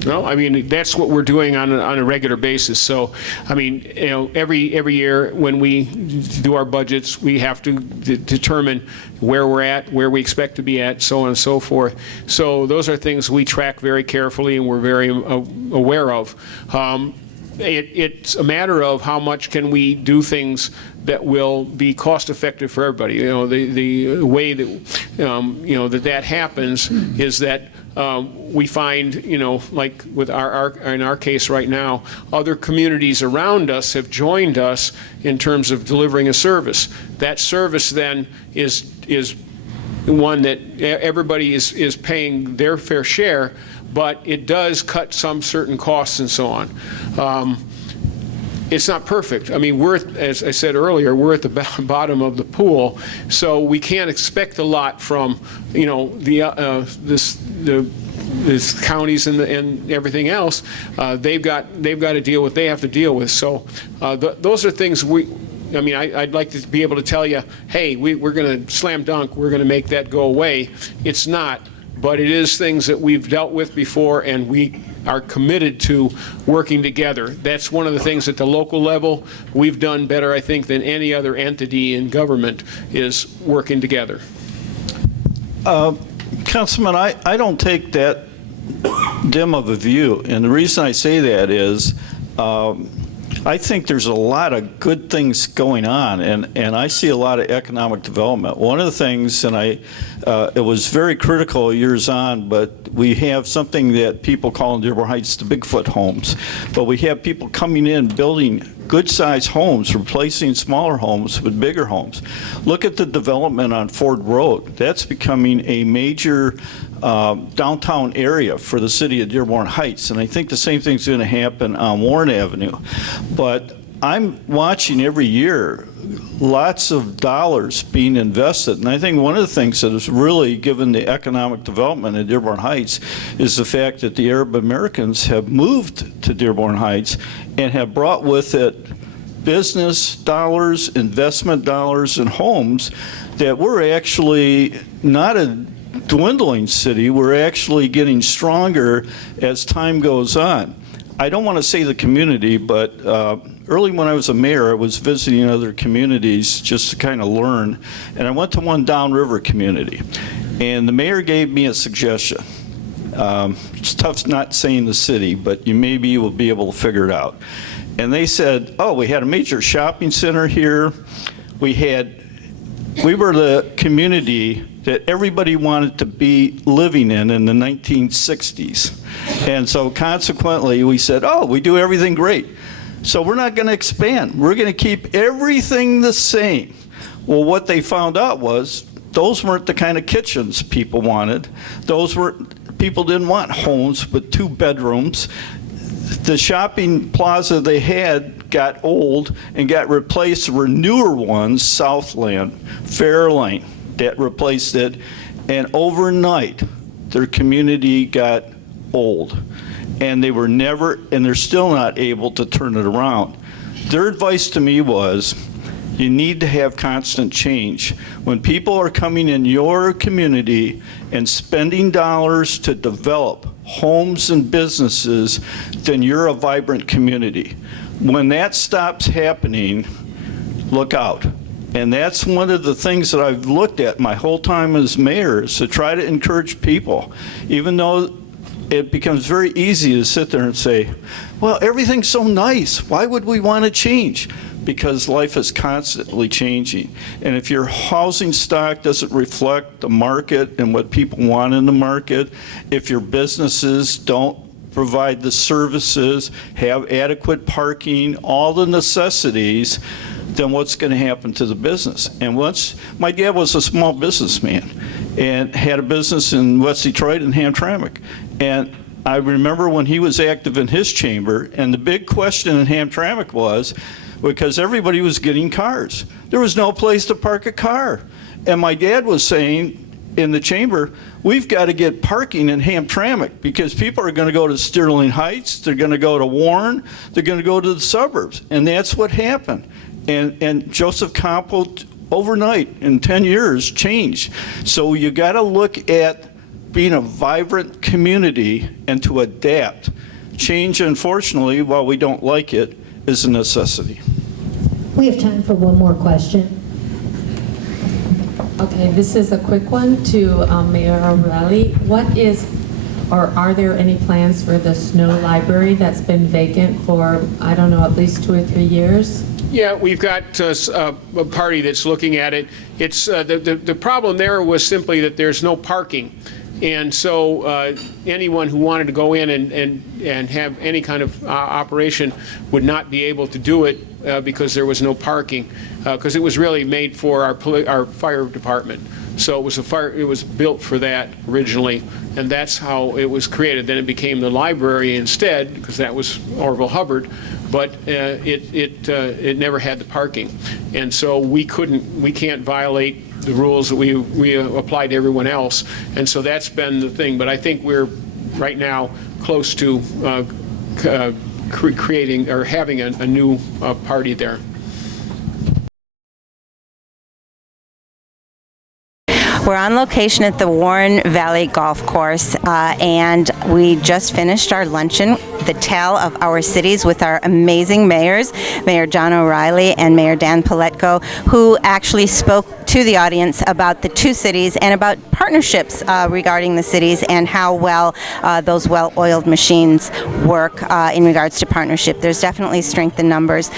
No, I mean, that's what we're doing on a regular basis. So, I mean, you know, every year when we do our budgets, we have to determine where we're at, where we expect to be at, so on and so forth. So those are things we track very carefully and we're very aware of. It's a matter of how much can we do things that will be cost effective for everybody. You know, the way that you know that happens is that we find, you know, like with in our case right now, other communities around us have joined us in terms of delivering a service. That service then is one that everybody is paying their fair share, but it does cut some certain costs and so on. It's not perfect. I mean, as I said earlier, we're at the bottom of the pool, so we can't expect a lot from, you know, the counties and everything else. They've got to deal with what they have to deal with. So those are things I mean, I'd like to be able to tell you, hey, we're going to slam dunk, we're going to make that go away. It's not, but it is things that we've dealt with before, and we are committed to working together. That's one of the things at the local level we've done better, I think, than any other entity in government, is working together. Councilman, I don't take that dim of a view, and the reason I say that is I think there's a lot of good things going on, and I see a lot of economic development. One of the things, and it was very critical years on, but we have something that people call in Dearborn Heights the Bigfoot homes. But we have people coming in building good-sized homes, replacing smaller homes with bigger homes. Look at the development on Ford Road. That's becoming a major downtown area for the city of Dearborn Heights, and I think the same thing's going to happen on Warren Avenue. But I'm watching every year lots of dollars being invested, and I think one of the things that has really given the economic development in Dearborn Heights is the fact that the Arab Americans have moved to Dearborn Heights and have brought with it business dollars, investment dollars, and homes that we're actually not a dwindling city. We're actually getting stronger as time goes on. I don't want to say the community, but early when I was a mayor, I was visiting other communities just to kind of learn, and I went to one downriver community, and the mayor gave me a suggestion. It's tough not saying the city, but you maybe will be able to figure it out. And they said, oh, we had a major shopping center here. We were the community that everybody wanted to be living in the 1960s. And so consequently, we said, oh, we do everything great. So we're not going to expand. We're going to keep everything the same. Well, what they found out was those weren't the kind of kitchens people wanted. People didn't want homes with 2 bedrooms. The shopping plaza they had got old and got replaced with newer ones, Southland, Fairlane, that replaced it, and overnight their community got old, and they were never, and they're still not able to turn it around. Their advice to me was, you need to have constant change. When people are coming in your community and spending dollars to develop homes and businesses, then you're a vibrant community. When that stops happening, look out. And that's one of the things that I've looked at my whole time as mayor, is to try to encourage people, even though it becomes very easy to sit there and say, well, everything's so nice. Why would we want to change? Because life is constantly changing. And if your housing stock doesn't reflect the market and what people want in the market, if your businesses don't provide the services, have adequate parking, all the necessities, then what's going to happen to the business? And once, my dad was a small businessman and had a business in West Detroit and Hamtramck. And I remember when he was active in his chamber, and the big question in Hamtramck was, because everybody was getting cars, there was no place to park a car. And my dad was saying, in the chamber, we've got to get parking in Hamtramck because people are going to go to Sterling Heights, they're going to go to Warren, they're going to go to the suburbs, and that's what happened. And Joseph Campo, overnight, in 10 years, changed. So you got to look at being a vibrant community and to adapt. Change, unfortunately, while we don't like it, is a necessity. We have time for one more question. Okay, this is a quick one to Mayor O'Reilly. What is, or are there any plans for the Snow Library that's been vacant for, I don't know, at least 2 or 3 years? Yeah, we've got a party that's looking at it. It's the problem there was simply that there's no parking. And so anyone who wanted to go in and have any kind of operation would not be able to do it because there was no parking, because it was really made for our fire department. So it was built for that originally, and that's how it was created. Then it became the library instead, because that was Orville Hubbard, but it never had the parking. And so we can't violate the rules that we apply to everyone else, and so that's been the thing. But I think we're right now close to creating or having a new party there. We're on location at the Warren Valley Golf Course, and we just finished our luncheon, the tale of our cities, with our amazing mayors, Mayor John O'Reilly and Mayor Dan Paletko, who actually spoke to the audience about the two cities and about partnerships regarding the cities and how well those well-oiled machines work in regards to partnership. There's definitely strength in numbers.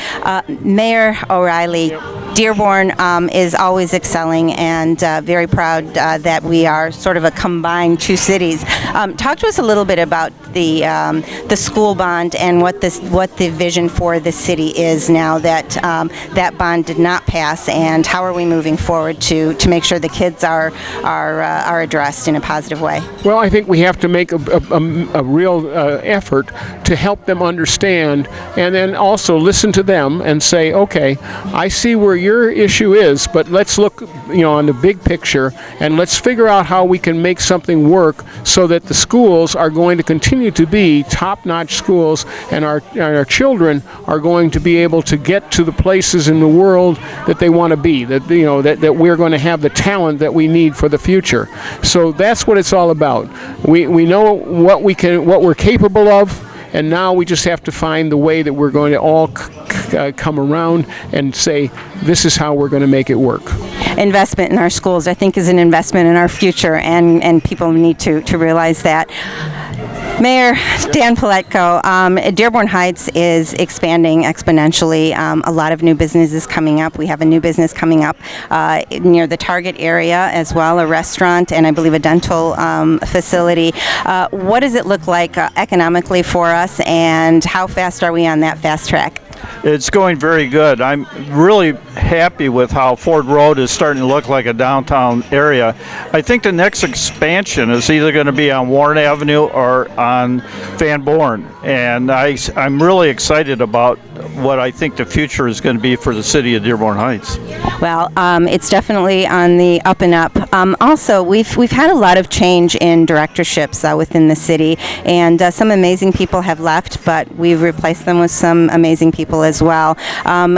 Mayor O'Reilly, Dearborn is always excelling, and very proud that we are sort of a combined two cities. Talk to us a little bit about the school bond and what the vision for the city is now that that bond did not pass, and how are we moving forward to make sure the kids are addressed in a positive way? Well, I think we have to make a real effort to help them understand, and then also listen to them and say, okay, I see where your issue is, but let's look, on the big picture, and let's figure out how we can make something work so that the schools are going to continue to be top-notch schools, and our children are going to be able to get to the places in the world that they want to be, that we're going to have the talent that we need for the future. So that's what it's all about. We know what we're capable of, and now we just have to find the way that we're going to all come around and say, this is how we're going to make it work. Investment in our schools, I think, is an investment in our future, and people need to realize that. Mayor Dan Paletko, Dearborn Heights is expanding exponentially. A lot of new businesses coming up. We have a new business coming up near the Target area as well, a restaurant and I believe a dental facility. What does it look like economically for us, and how fast are we on that fast track? It's going very good. I'm really happy with how Ford Road is starting to look like a downtown area. I think the next expansion is either going to be on Warren Avenue or on Van Born, and I'm really excited about what I think the future is going to be for the city of Dearborn Heights. Well, it's definitely on the up and up. Also, we've had a lot of change in directorships within the city, and some amazing people have left, but we've replaced them with some amazing people as well.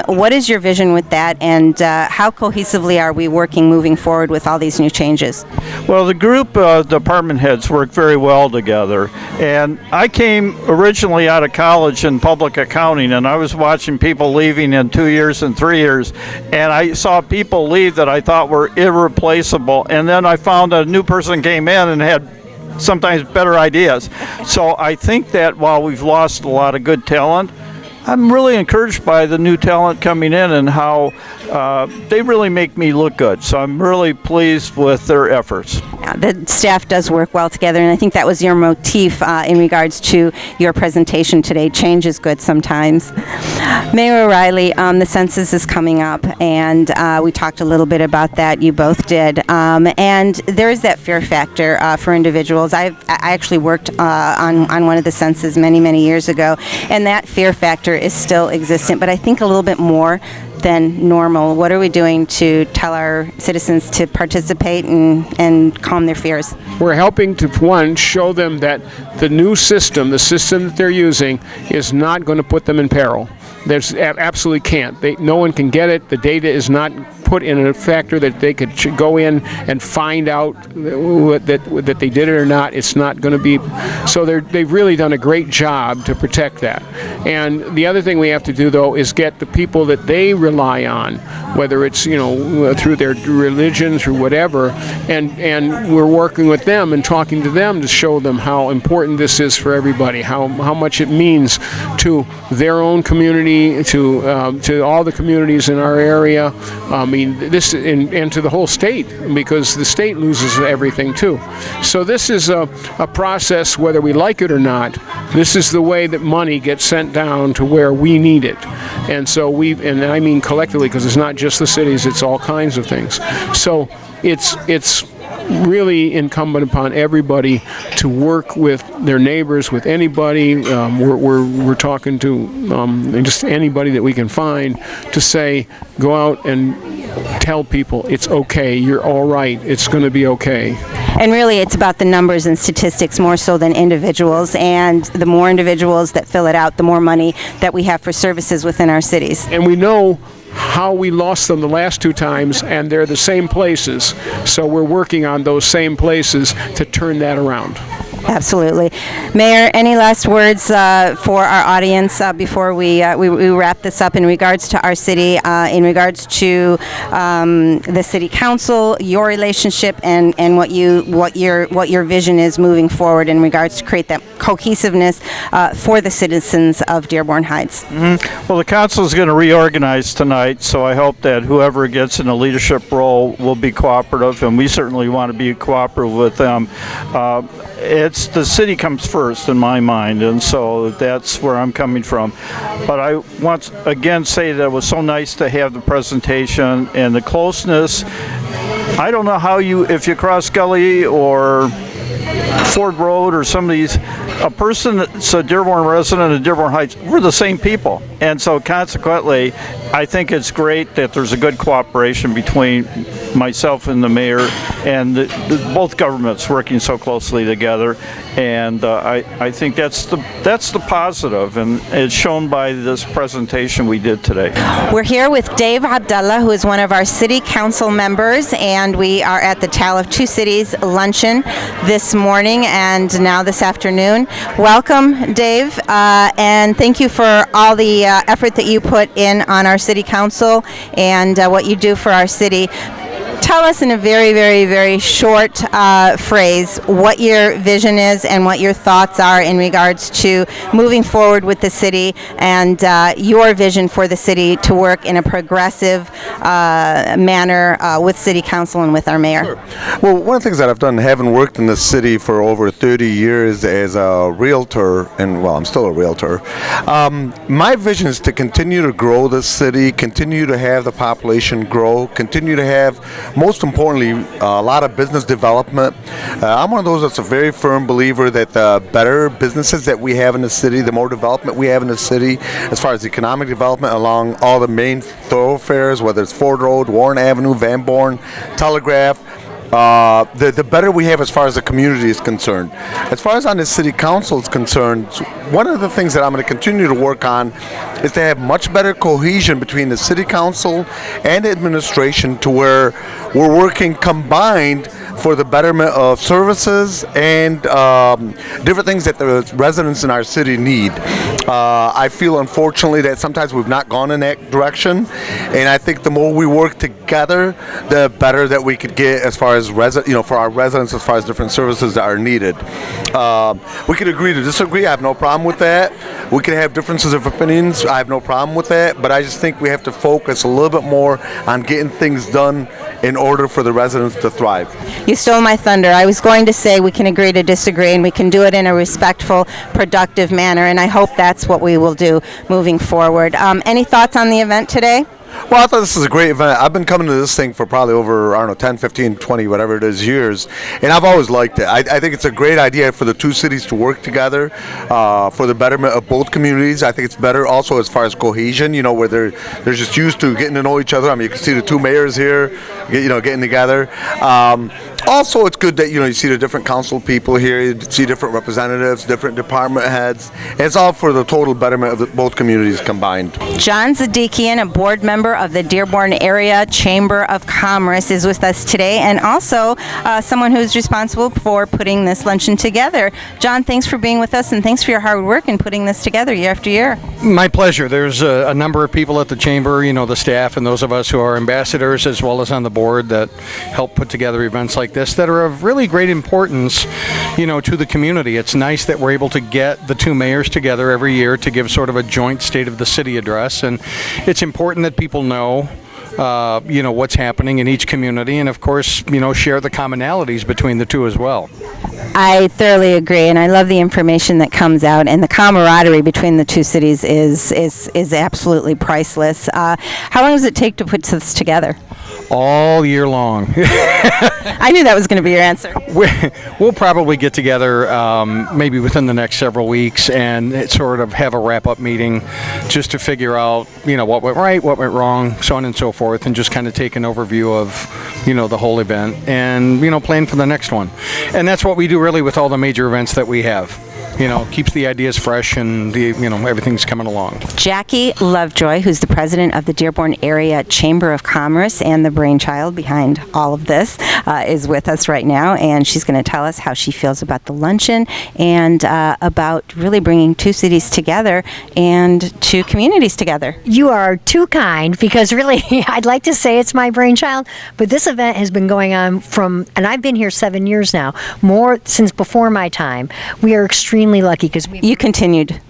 What is your vision with that, and how cohesively are we working moving forward with all these new changes? Well, the group of department heads work very well together, and I came originally out of college in public accounting, and I was watching people leaving in 2 years and 3 years, and I saw people leave that I thought were irreplaceable, and then I found a new person came in and had sometimes better ideas. So I think that while we've lost a lot of good talent, I'm really encouraged by the new talent coming in and how they really make me look good. So I'm really pleased with their efforts. The staff does work well together, and I think that was your motif in regards to your presentation today. Change is good sometimes. Mayor O'Reilly, the census is coming up, and we talked a little bit about that. You both did. And there is that fear factor for individuals. I actually worked on one of the censuses many, many years ago, and that fear factor is still existent, but I think a little bit more than normal. What are we doing to tell our citizens to participate and calm their fears? We're helping to, one, show them that the new system, the system that they're using, is not going to put them in peril. There's absolutely can't. No one can get it. The data is not put in a factor that they could go in and find out that they did it or not. It's not going to be. So they've really done a great job to protect that. And the other thing we have to do, though, is get the people that they rely on, whether it's through their religion, through whatever, and we're working with them and talking to them to show them how important this is for everybody, how much it means to their own community, to all the communities in our area. I mean, this and to the whole state, because the state loses everything too. So this is a process, whether we like it or not. This is the way that money gets sent down to where we need it. And so and I mean collectively, because it's not just the cities, it's all kinds of things. So it's really incumbent upon everybody to work with their neighbors, with anybody. We're talking to just anybody that we can find to say, go out and tell people it's okay, you're all right, it's going to be okay. And really, it's about the numbers and statistics more so than individuals. And the more individuals that fill it out, the more money that we have for services within our cities. And we know how we lost them the last two times, and they're the same places. So we're working on those same places to turn that around. Absolutely. Mayor, any last words for our audience before we wrap this up in regards to our city, in regards to the city council, your relationship, and what your vision is moving forward in regards to create that cohesiveness for the citizens of Dearborn Heights? Mm-hmm. Well, the council is going to reorganize tonight, so I hope that whoever gets in a leadership role will be cooperative, and we certainly want to be cooperative with them. It's the city comes first in my mind, and so that's where I'm coming from. But I want to again say that it was so nice to have the presentation and the closeness. I don't know how if you cross Gully or Ford Road or some of these, a person that's a Dearborn resident of Dearborn Heights, we're the same people. And so consequently, I think it's great that there's a good cooperation between myself and the mayor and both governments working so closely together. And I think that's the positive, and it's shown by this presentation we did today. We're here with Dave Abdullah, who is one of our city council members, and we are at the Tale of Two Cities luncheon this morning and now this afternoon. Welcome, Dave, and thank you for all the effort that you put in on our city council and what you do for our city. Tell us in a very, very, very short phrase what your vision is and what your thoughts are in regards to moving forward with the city and your vision for the city to work in a progressive manner with City Council and with our mayor. Sure. Well, one of the things that I've done, having worked in the city for over 30 years as a realtor, and well, I'm still a realtor, my vision is to continue to grow the city, continue to have the population grow, continue to have, most importantly, a lot of business development. I'm one of those that's a very firm believer that the better businesses that we have in the city, the more development we have in the city, as far as economic development along all the main thoroughfares, whether it's Ford Road, Warren Avenue, Van Born, Telegraph, the better we have as far as the community is concerned. As far as on the city council is concerned, one of the things that I'm going to continue to work on is to have much better cohesion between the city council and the administration, to where we're working combined for the betterment of services and different things that the residents in our city need. I feel, unfortunately, that sometimes we've not gone in that direction, and I think the more we work together, the better that we could get as far as for our residents, as far as different services that are needed. We could agree to disagree. I have no problem with that. We could have differences of opinions. I have no problem with that. But I just think we have to focus a little bit more on getting things done in order for the residents to thrive. You stole my thunder. I was going to say we can agree to disagree, and we can do it in a respectful, productive manner, and I hope that's what we will do moving forward. Any thoughts on the event today? Well, I thought this was a great event. I've been coming to this thing for probably over, 10, 15, 20, whatever it is, years, and I've always liked it. I think it's a great idea for the two cities to work together for the betterment of both communities. I think it's better also as far as cohesion, where they're just used to getting to know each other. I mean, you can see the two mayors here, getting together. Also, it's good that, you see the different council people here, you see different representatives, different department heads, and it's all for the total betterment of both communities combined. John Zadikian, a board member of the Dearborn Area Chamber of Commerce, is with us today, and also someone who's responsible for putting this luncheon together. John, thanks for being with us, and thanks for your hard work in putting this together year after year. My pleasure. There's a number of people at the chamber, the staff and those of us who are ambassadors as well as on the board that help put together events like this that are of really great importance, to the community. It's nice that we're able to get the two mayors together every year to give sort of a joint State of the City address, and it's important that people know what's happening in each community, and of course, share the commonalities between the two as well. I thoroughly agree, and I love the information that comes out, and the camaraderie between the two cities is absolutely priceless. How long does it take to put this together? All year long. I knew that was going to be your answer. We'll probably get together maybe within the next several weeks and sort of have a wrap-up meeting just to figure out, what went right, what went wrong, so on and so forth, and just kind of take an overview of, the whole event and, plan for the next one. And that's what we do really with all the major events that we have. Keeps the ideas fresh and, everything's coming along. Jackie Lovejoy, who's the president of the Dearborn Area Chamber of Commerce and the brainchild behind all of this, is with us right now, and she's going to tell us how she feels about the luncheon and about really bringing two cities together and two communities together. You are too kind, because really, I'd like to say it's my brainchild, but this event has been going on and I've been here 7 years now, more since before my time. We are extremely lucky because you continued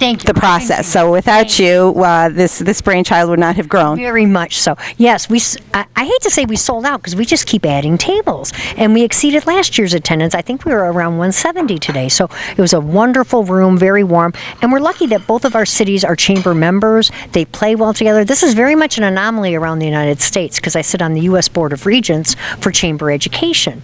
the process. So without you, this brainchild would not have grown. Very much so. Yes, I hate to say we sold out because we just keep adding tables, and we exceeded last year's attendance. I think we were around 170 today. So it was a wonderful room, very warm, and we're lucky that both of our cities are chamber members. They play well together. This is very much an anomaly around the United States because I sit on the U.S. Board of Regents for chamber education.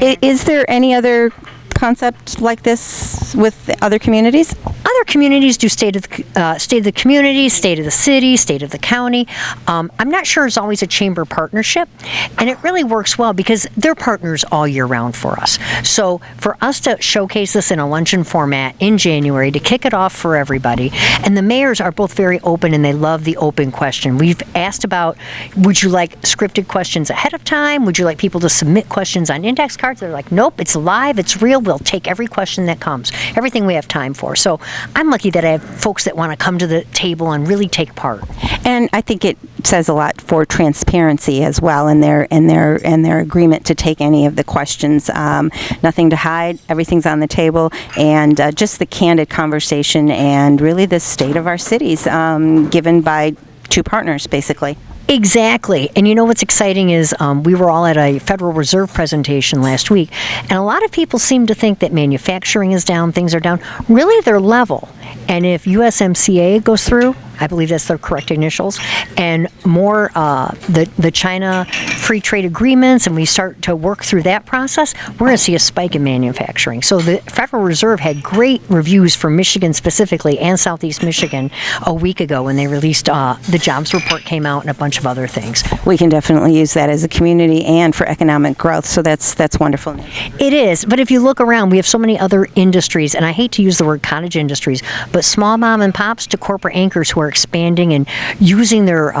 Is there any other concept like this with other communities? Other communities do state of the community, state of the city, state of the county. I'm not sure it's always a chamber partnership, and it really works well because they're partners all year round for us. So for us to showcase this in a luncheon format in January to kick it off for everybody, and the mayors are both very open and they love the open question. We've asked about, would you like scripted questions ahead of time? Would you like people to submit questions on index cards? They're like, nope, it's live, it's real. We'll take every question that comes, everything we have time for. So I'm lucky that I have folks that want to come to the table and really take part. And I think it says a lot for transparency as well, in their agreement to take any of the questions. Nothing to hide, everything's on the table, and just the candid conversation and really the state of our cities, given by two partners, basically. Exactly. And what's exciting is we were all at a Federal Reserve presentation last week, and a lot of people seem to think that manufacturing is down, things are down. Really, they're level. And if USMCA goes through, I believe that's the correct initials, and more the China free trade agreements, and we start to work through that process, we're going to see a spike in manufacturing. So the Federal Reserve had great reviews for Michigan specifically and Southeast Michigan a week ago when they released the jobs report came out and a bunch of other things. We can definitely use that as a community and for economic growth, so that's wonderful. It is, but if you look around, we have so many other industries, and I hate to use the word cottage industries, but small mom and pops to corporate anchors who are expanding and using their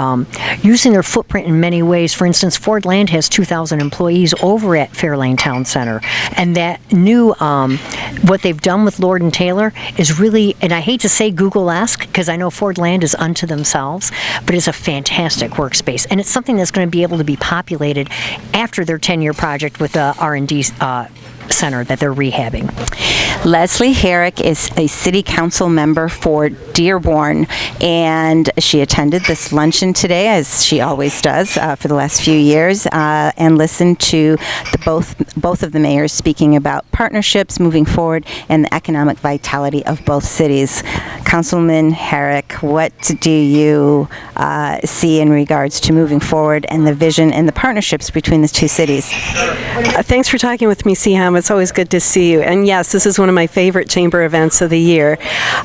footprint in many ways. For instance, Ford Land has 2,000 employees over at Fairlane Town Center, and that new what they've done with Lord and Taylor is really, and I hate to say Google-esque because I know Ford Land is unto themselves, but it's a fantastic workspace, and it's something that's going to be able to be populated after their 10-year project with the R&D center that they're rehabbing. Leslie Herrick is a city council member for Dearborn, and she attended this luncheon today, as she always does for the last few years, and listened to both of the mayors speaking about partnerships moving forward and the economic vitality of both cities. Councilman Herrick, what do you see in regards to moving forward and the vision and the partnerships between the two cities? Thanks for talking with me, Siham. It's always good to see you. And yes, this is one of my favorite chamber events of the year.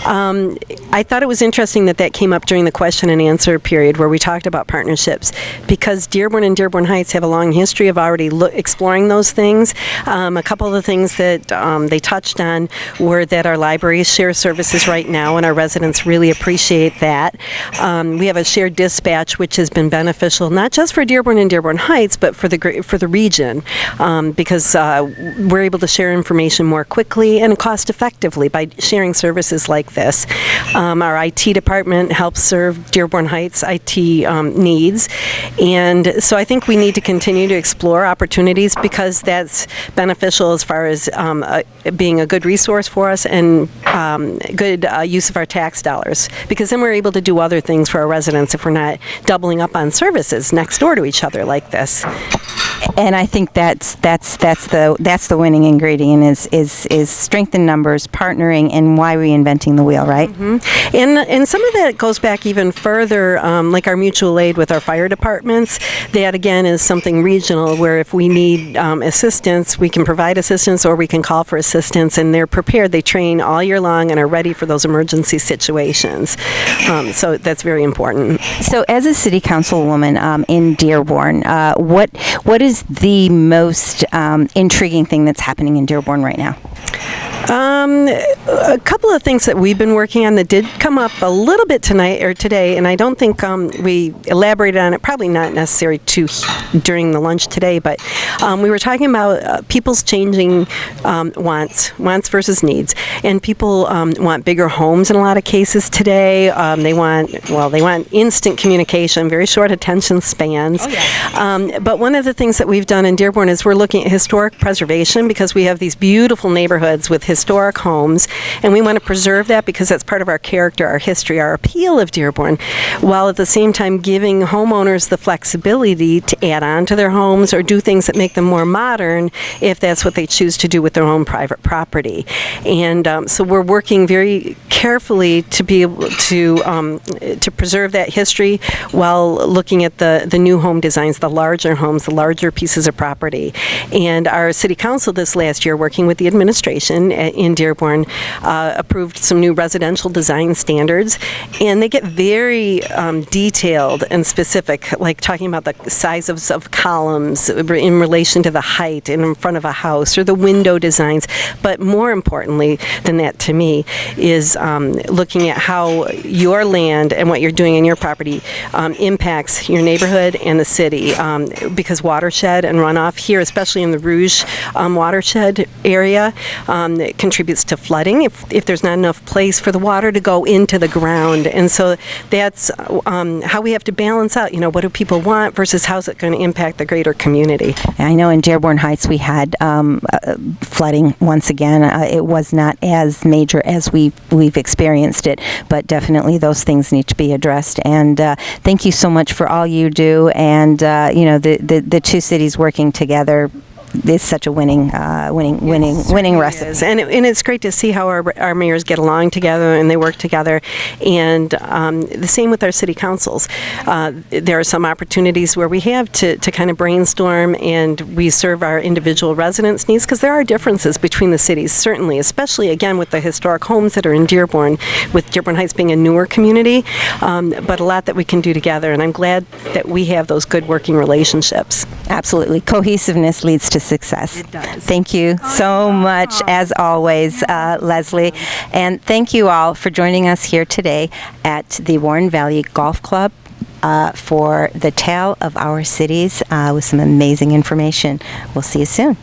I thought it was interesting that came up during the question and answer period where we talked about partnerships, because Dearborn and Dearborn Heights have a long history of already exploring those things. A couple of the things that they touched on were that our libraries share services right now, and our residents really appreciate that. We have a shared dispatch, which has been beneficial not just for Dearborn and Dearborn Heights, but for the region, because we're able to share information more quickly and cost effectively by sharing services like this. Our IT department helps serve Dearborn Heights IT needs, and so I think we need to continue to explore opportunities, because that's beneficial as far as being a good resource for us and good use of our tax dollars, because then we're able to do other things for our residents if we're not doubling up on services next door to each other like this. And I think that's the winning ingredient is strength in numbers, partnering, and why reinventing the wheel, right? Mm-hmm. And some of that goes back even further, like our mutual aid with our fire departments. That again is something regional, where if we need assistance, we can provide assistance or we can call for assistance, and they're prepared. They train all year long and are ready for those emergency situations. So that's very important. So as a city councilwoman in Dearborn, what is the most intriguing thing that's happening in Dearborn right now? A couple of things that we've been working on that did come up a little bit tonight or today, and I don't think we elaborated on it, probably not necessary during the lunch today, but we were talking about people's changing wants versus needs, and people want bigger homes in a lot of cases today. They want instant communication, very short attention spans. Oh, yeah. But one of the things that we've done in Dearborn is we're looking at historic preservation, because we have these beautiful neighborhoods with historic homes, and we want to preserve that because that's part of our character, our history, our appeal of Dearborn, while at the same time giving homeowners the flexibility to add on to their homes or do things that make them more modern if that's what they choose to do with their own private property. And so we're working very carefully to be able to preserve that history while looking at the new home designs, the larger homes, the larger pieces of property. And our city council this last year, working with the administration in Dearborn, approved some new residential design standards, and they get very detailed and specific, like talking about the size of columns in relation to the height in front of a house, or the window designs. But more importantly than that, to me, is looking at how your land and what you're doing in your property impacts your neighborhood and the city, because watershed and runoff here, especially in the Rouge watershed area, it contributes to flooding if there's not enough place for the water to go into the ground. And so that's how we have to balance out, what do people want versus how's it going to impact the greater community. I know in Dearborn Heights we had flooding once again. It was not as major as we've experienced it, but definitely those things need to be addressed. And thank you so much for all you do. And the two cities working together is such a winning recipe. And it's great to see how our mayors get along together and they work together. And the same with our city councils. There are some opportunities where we have to kind of brainstorm, and we serve our individual residents' needs, because there are differences between the cities, certainly, especially again with the historic homes that are in Dearborn, with Dearborn Heights being a newer community, but a lot that we can do together. And I'm glad that we have those good working relationships. Absolutely. Cohesiveness leads to success. It does. Thank you so much, as always, Leslie. And thank you all for joining us here today at the Warren Valley Golf Club for the tale of our cities with some amazing information. We'll see you soon.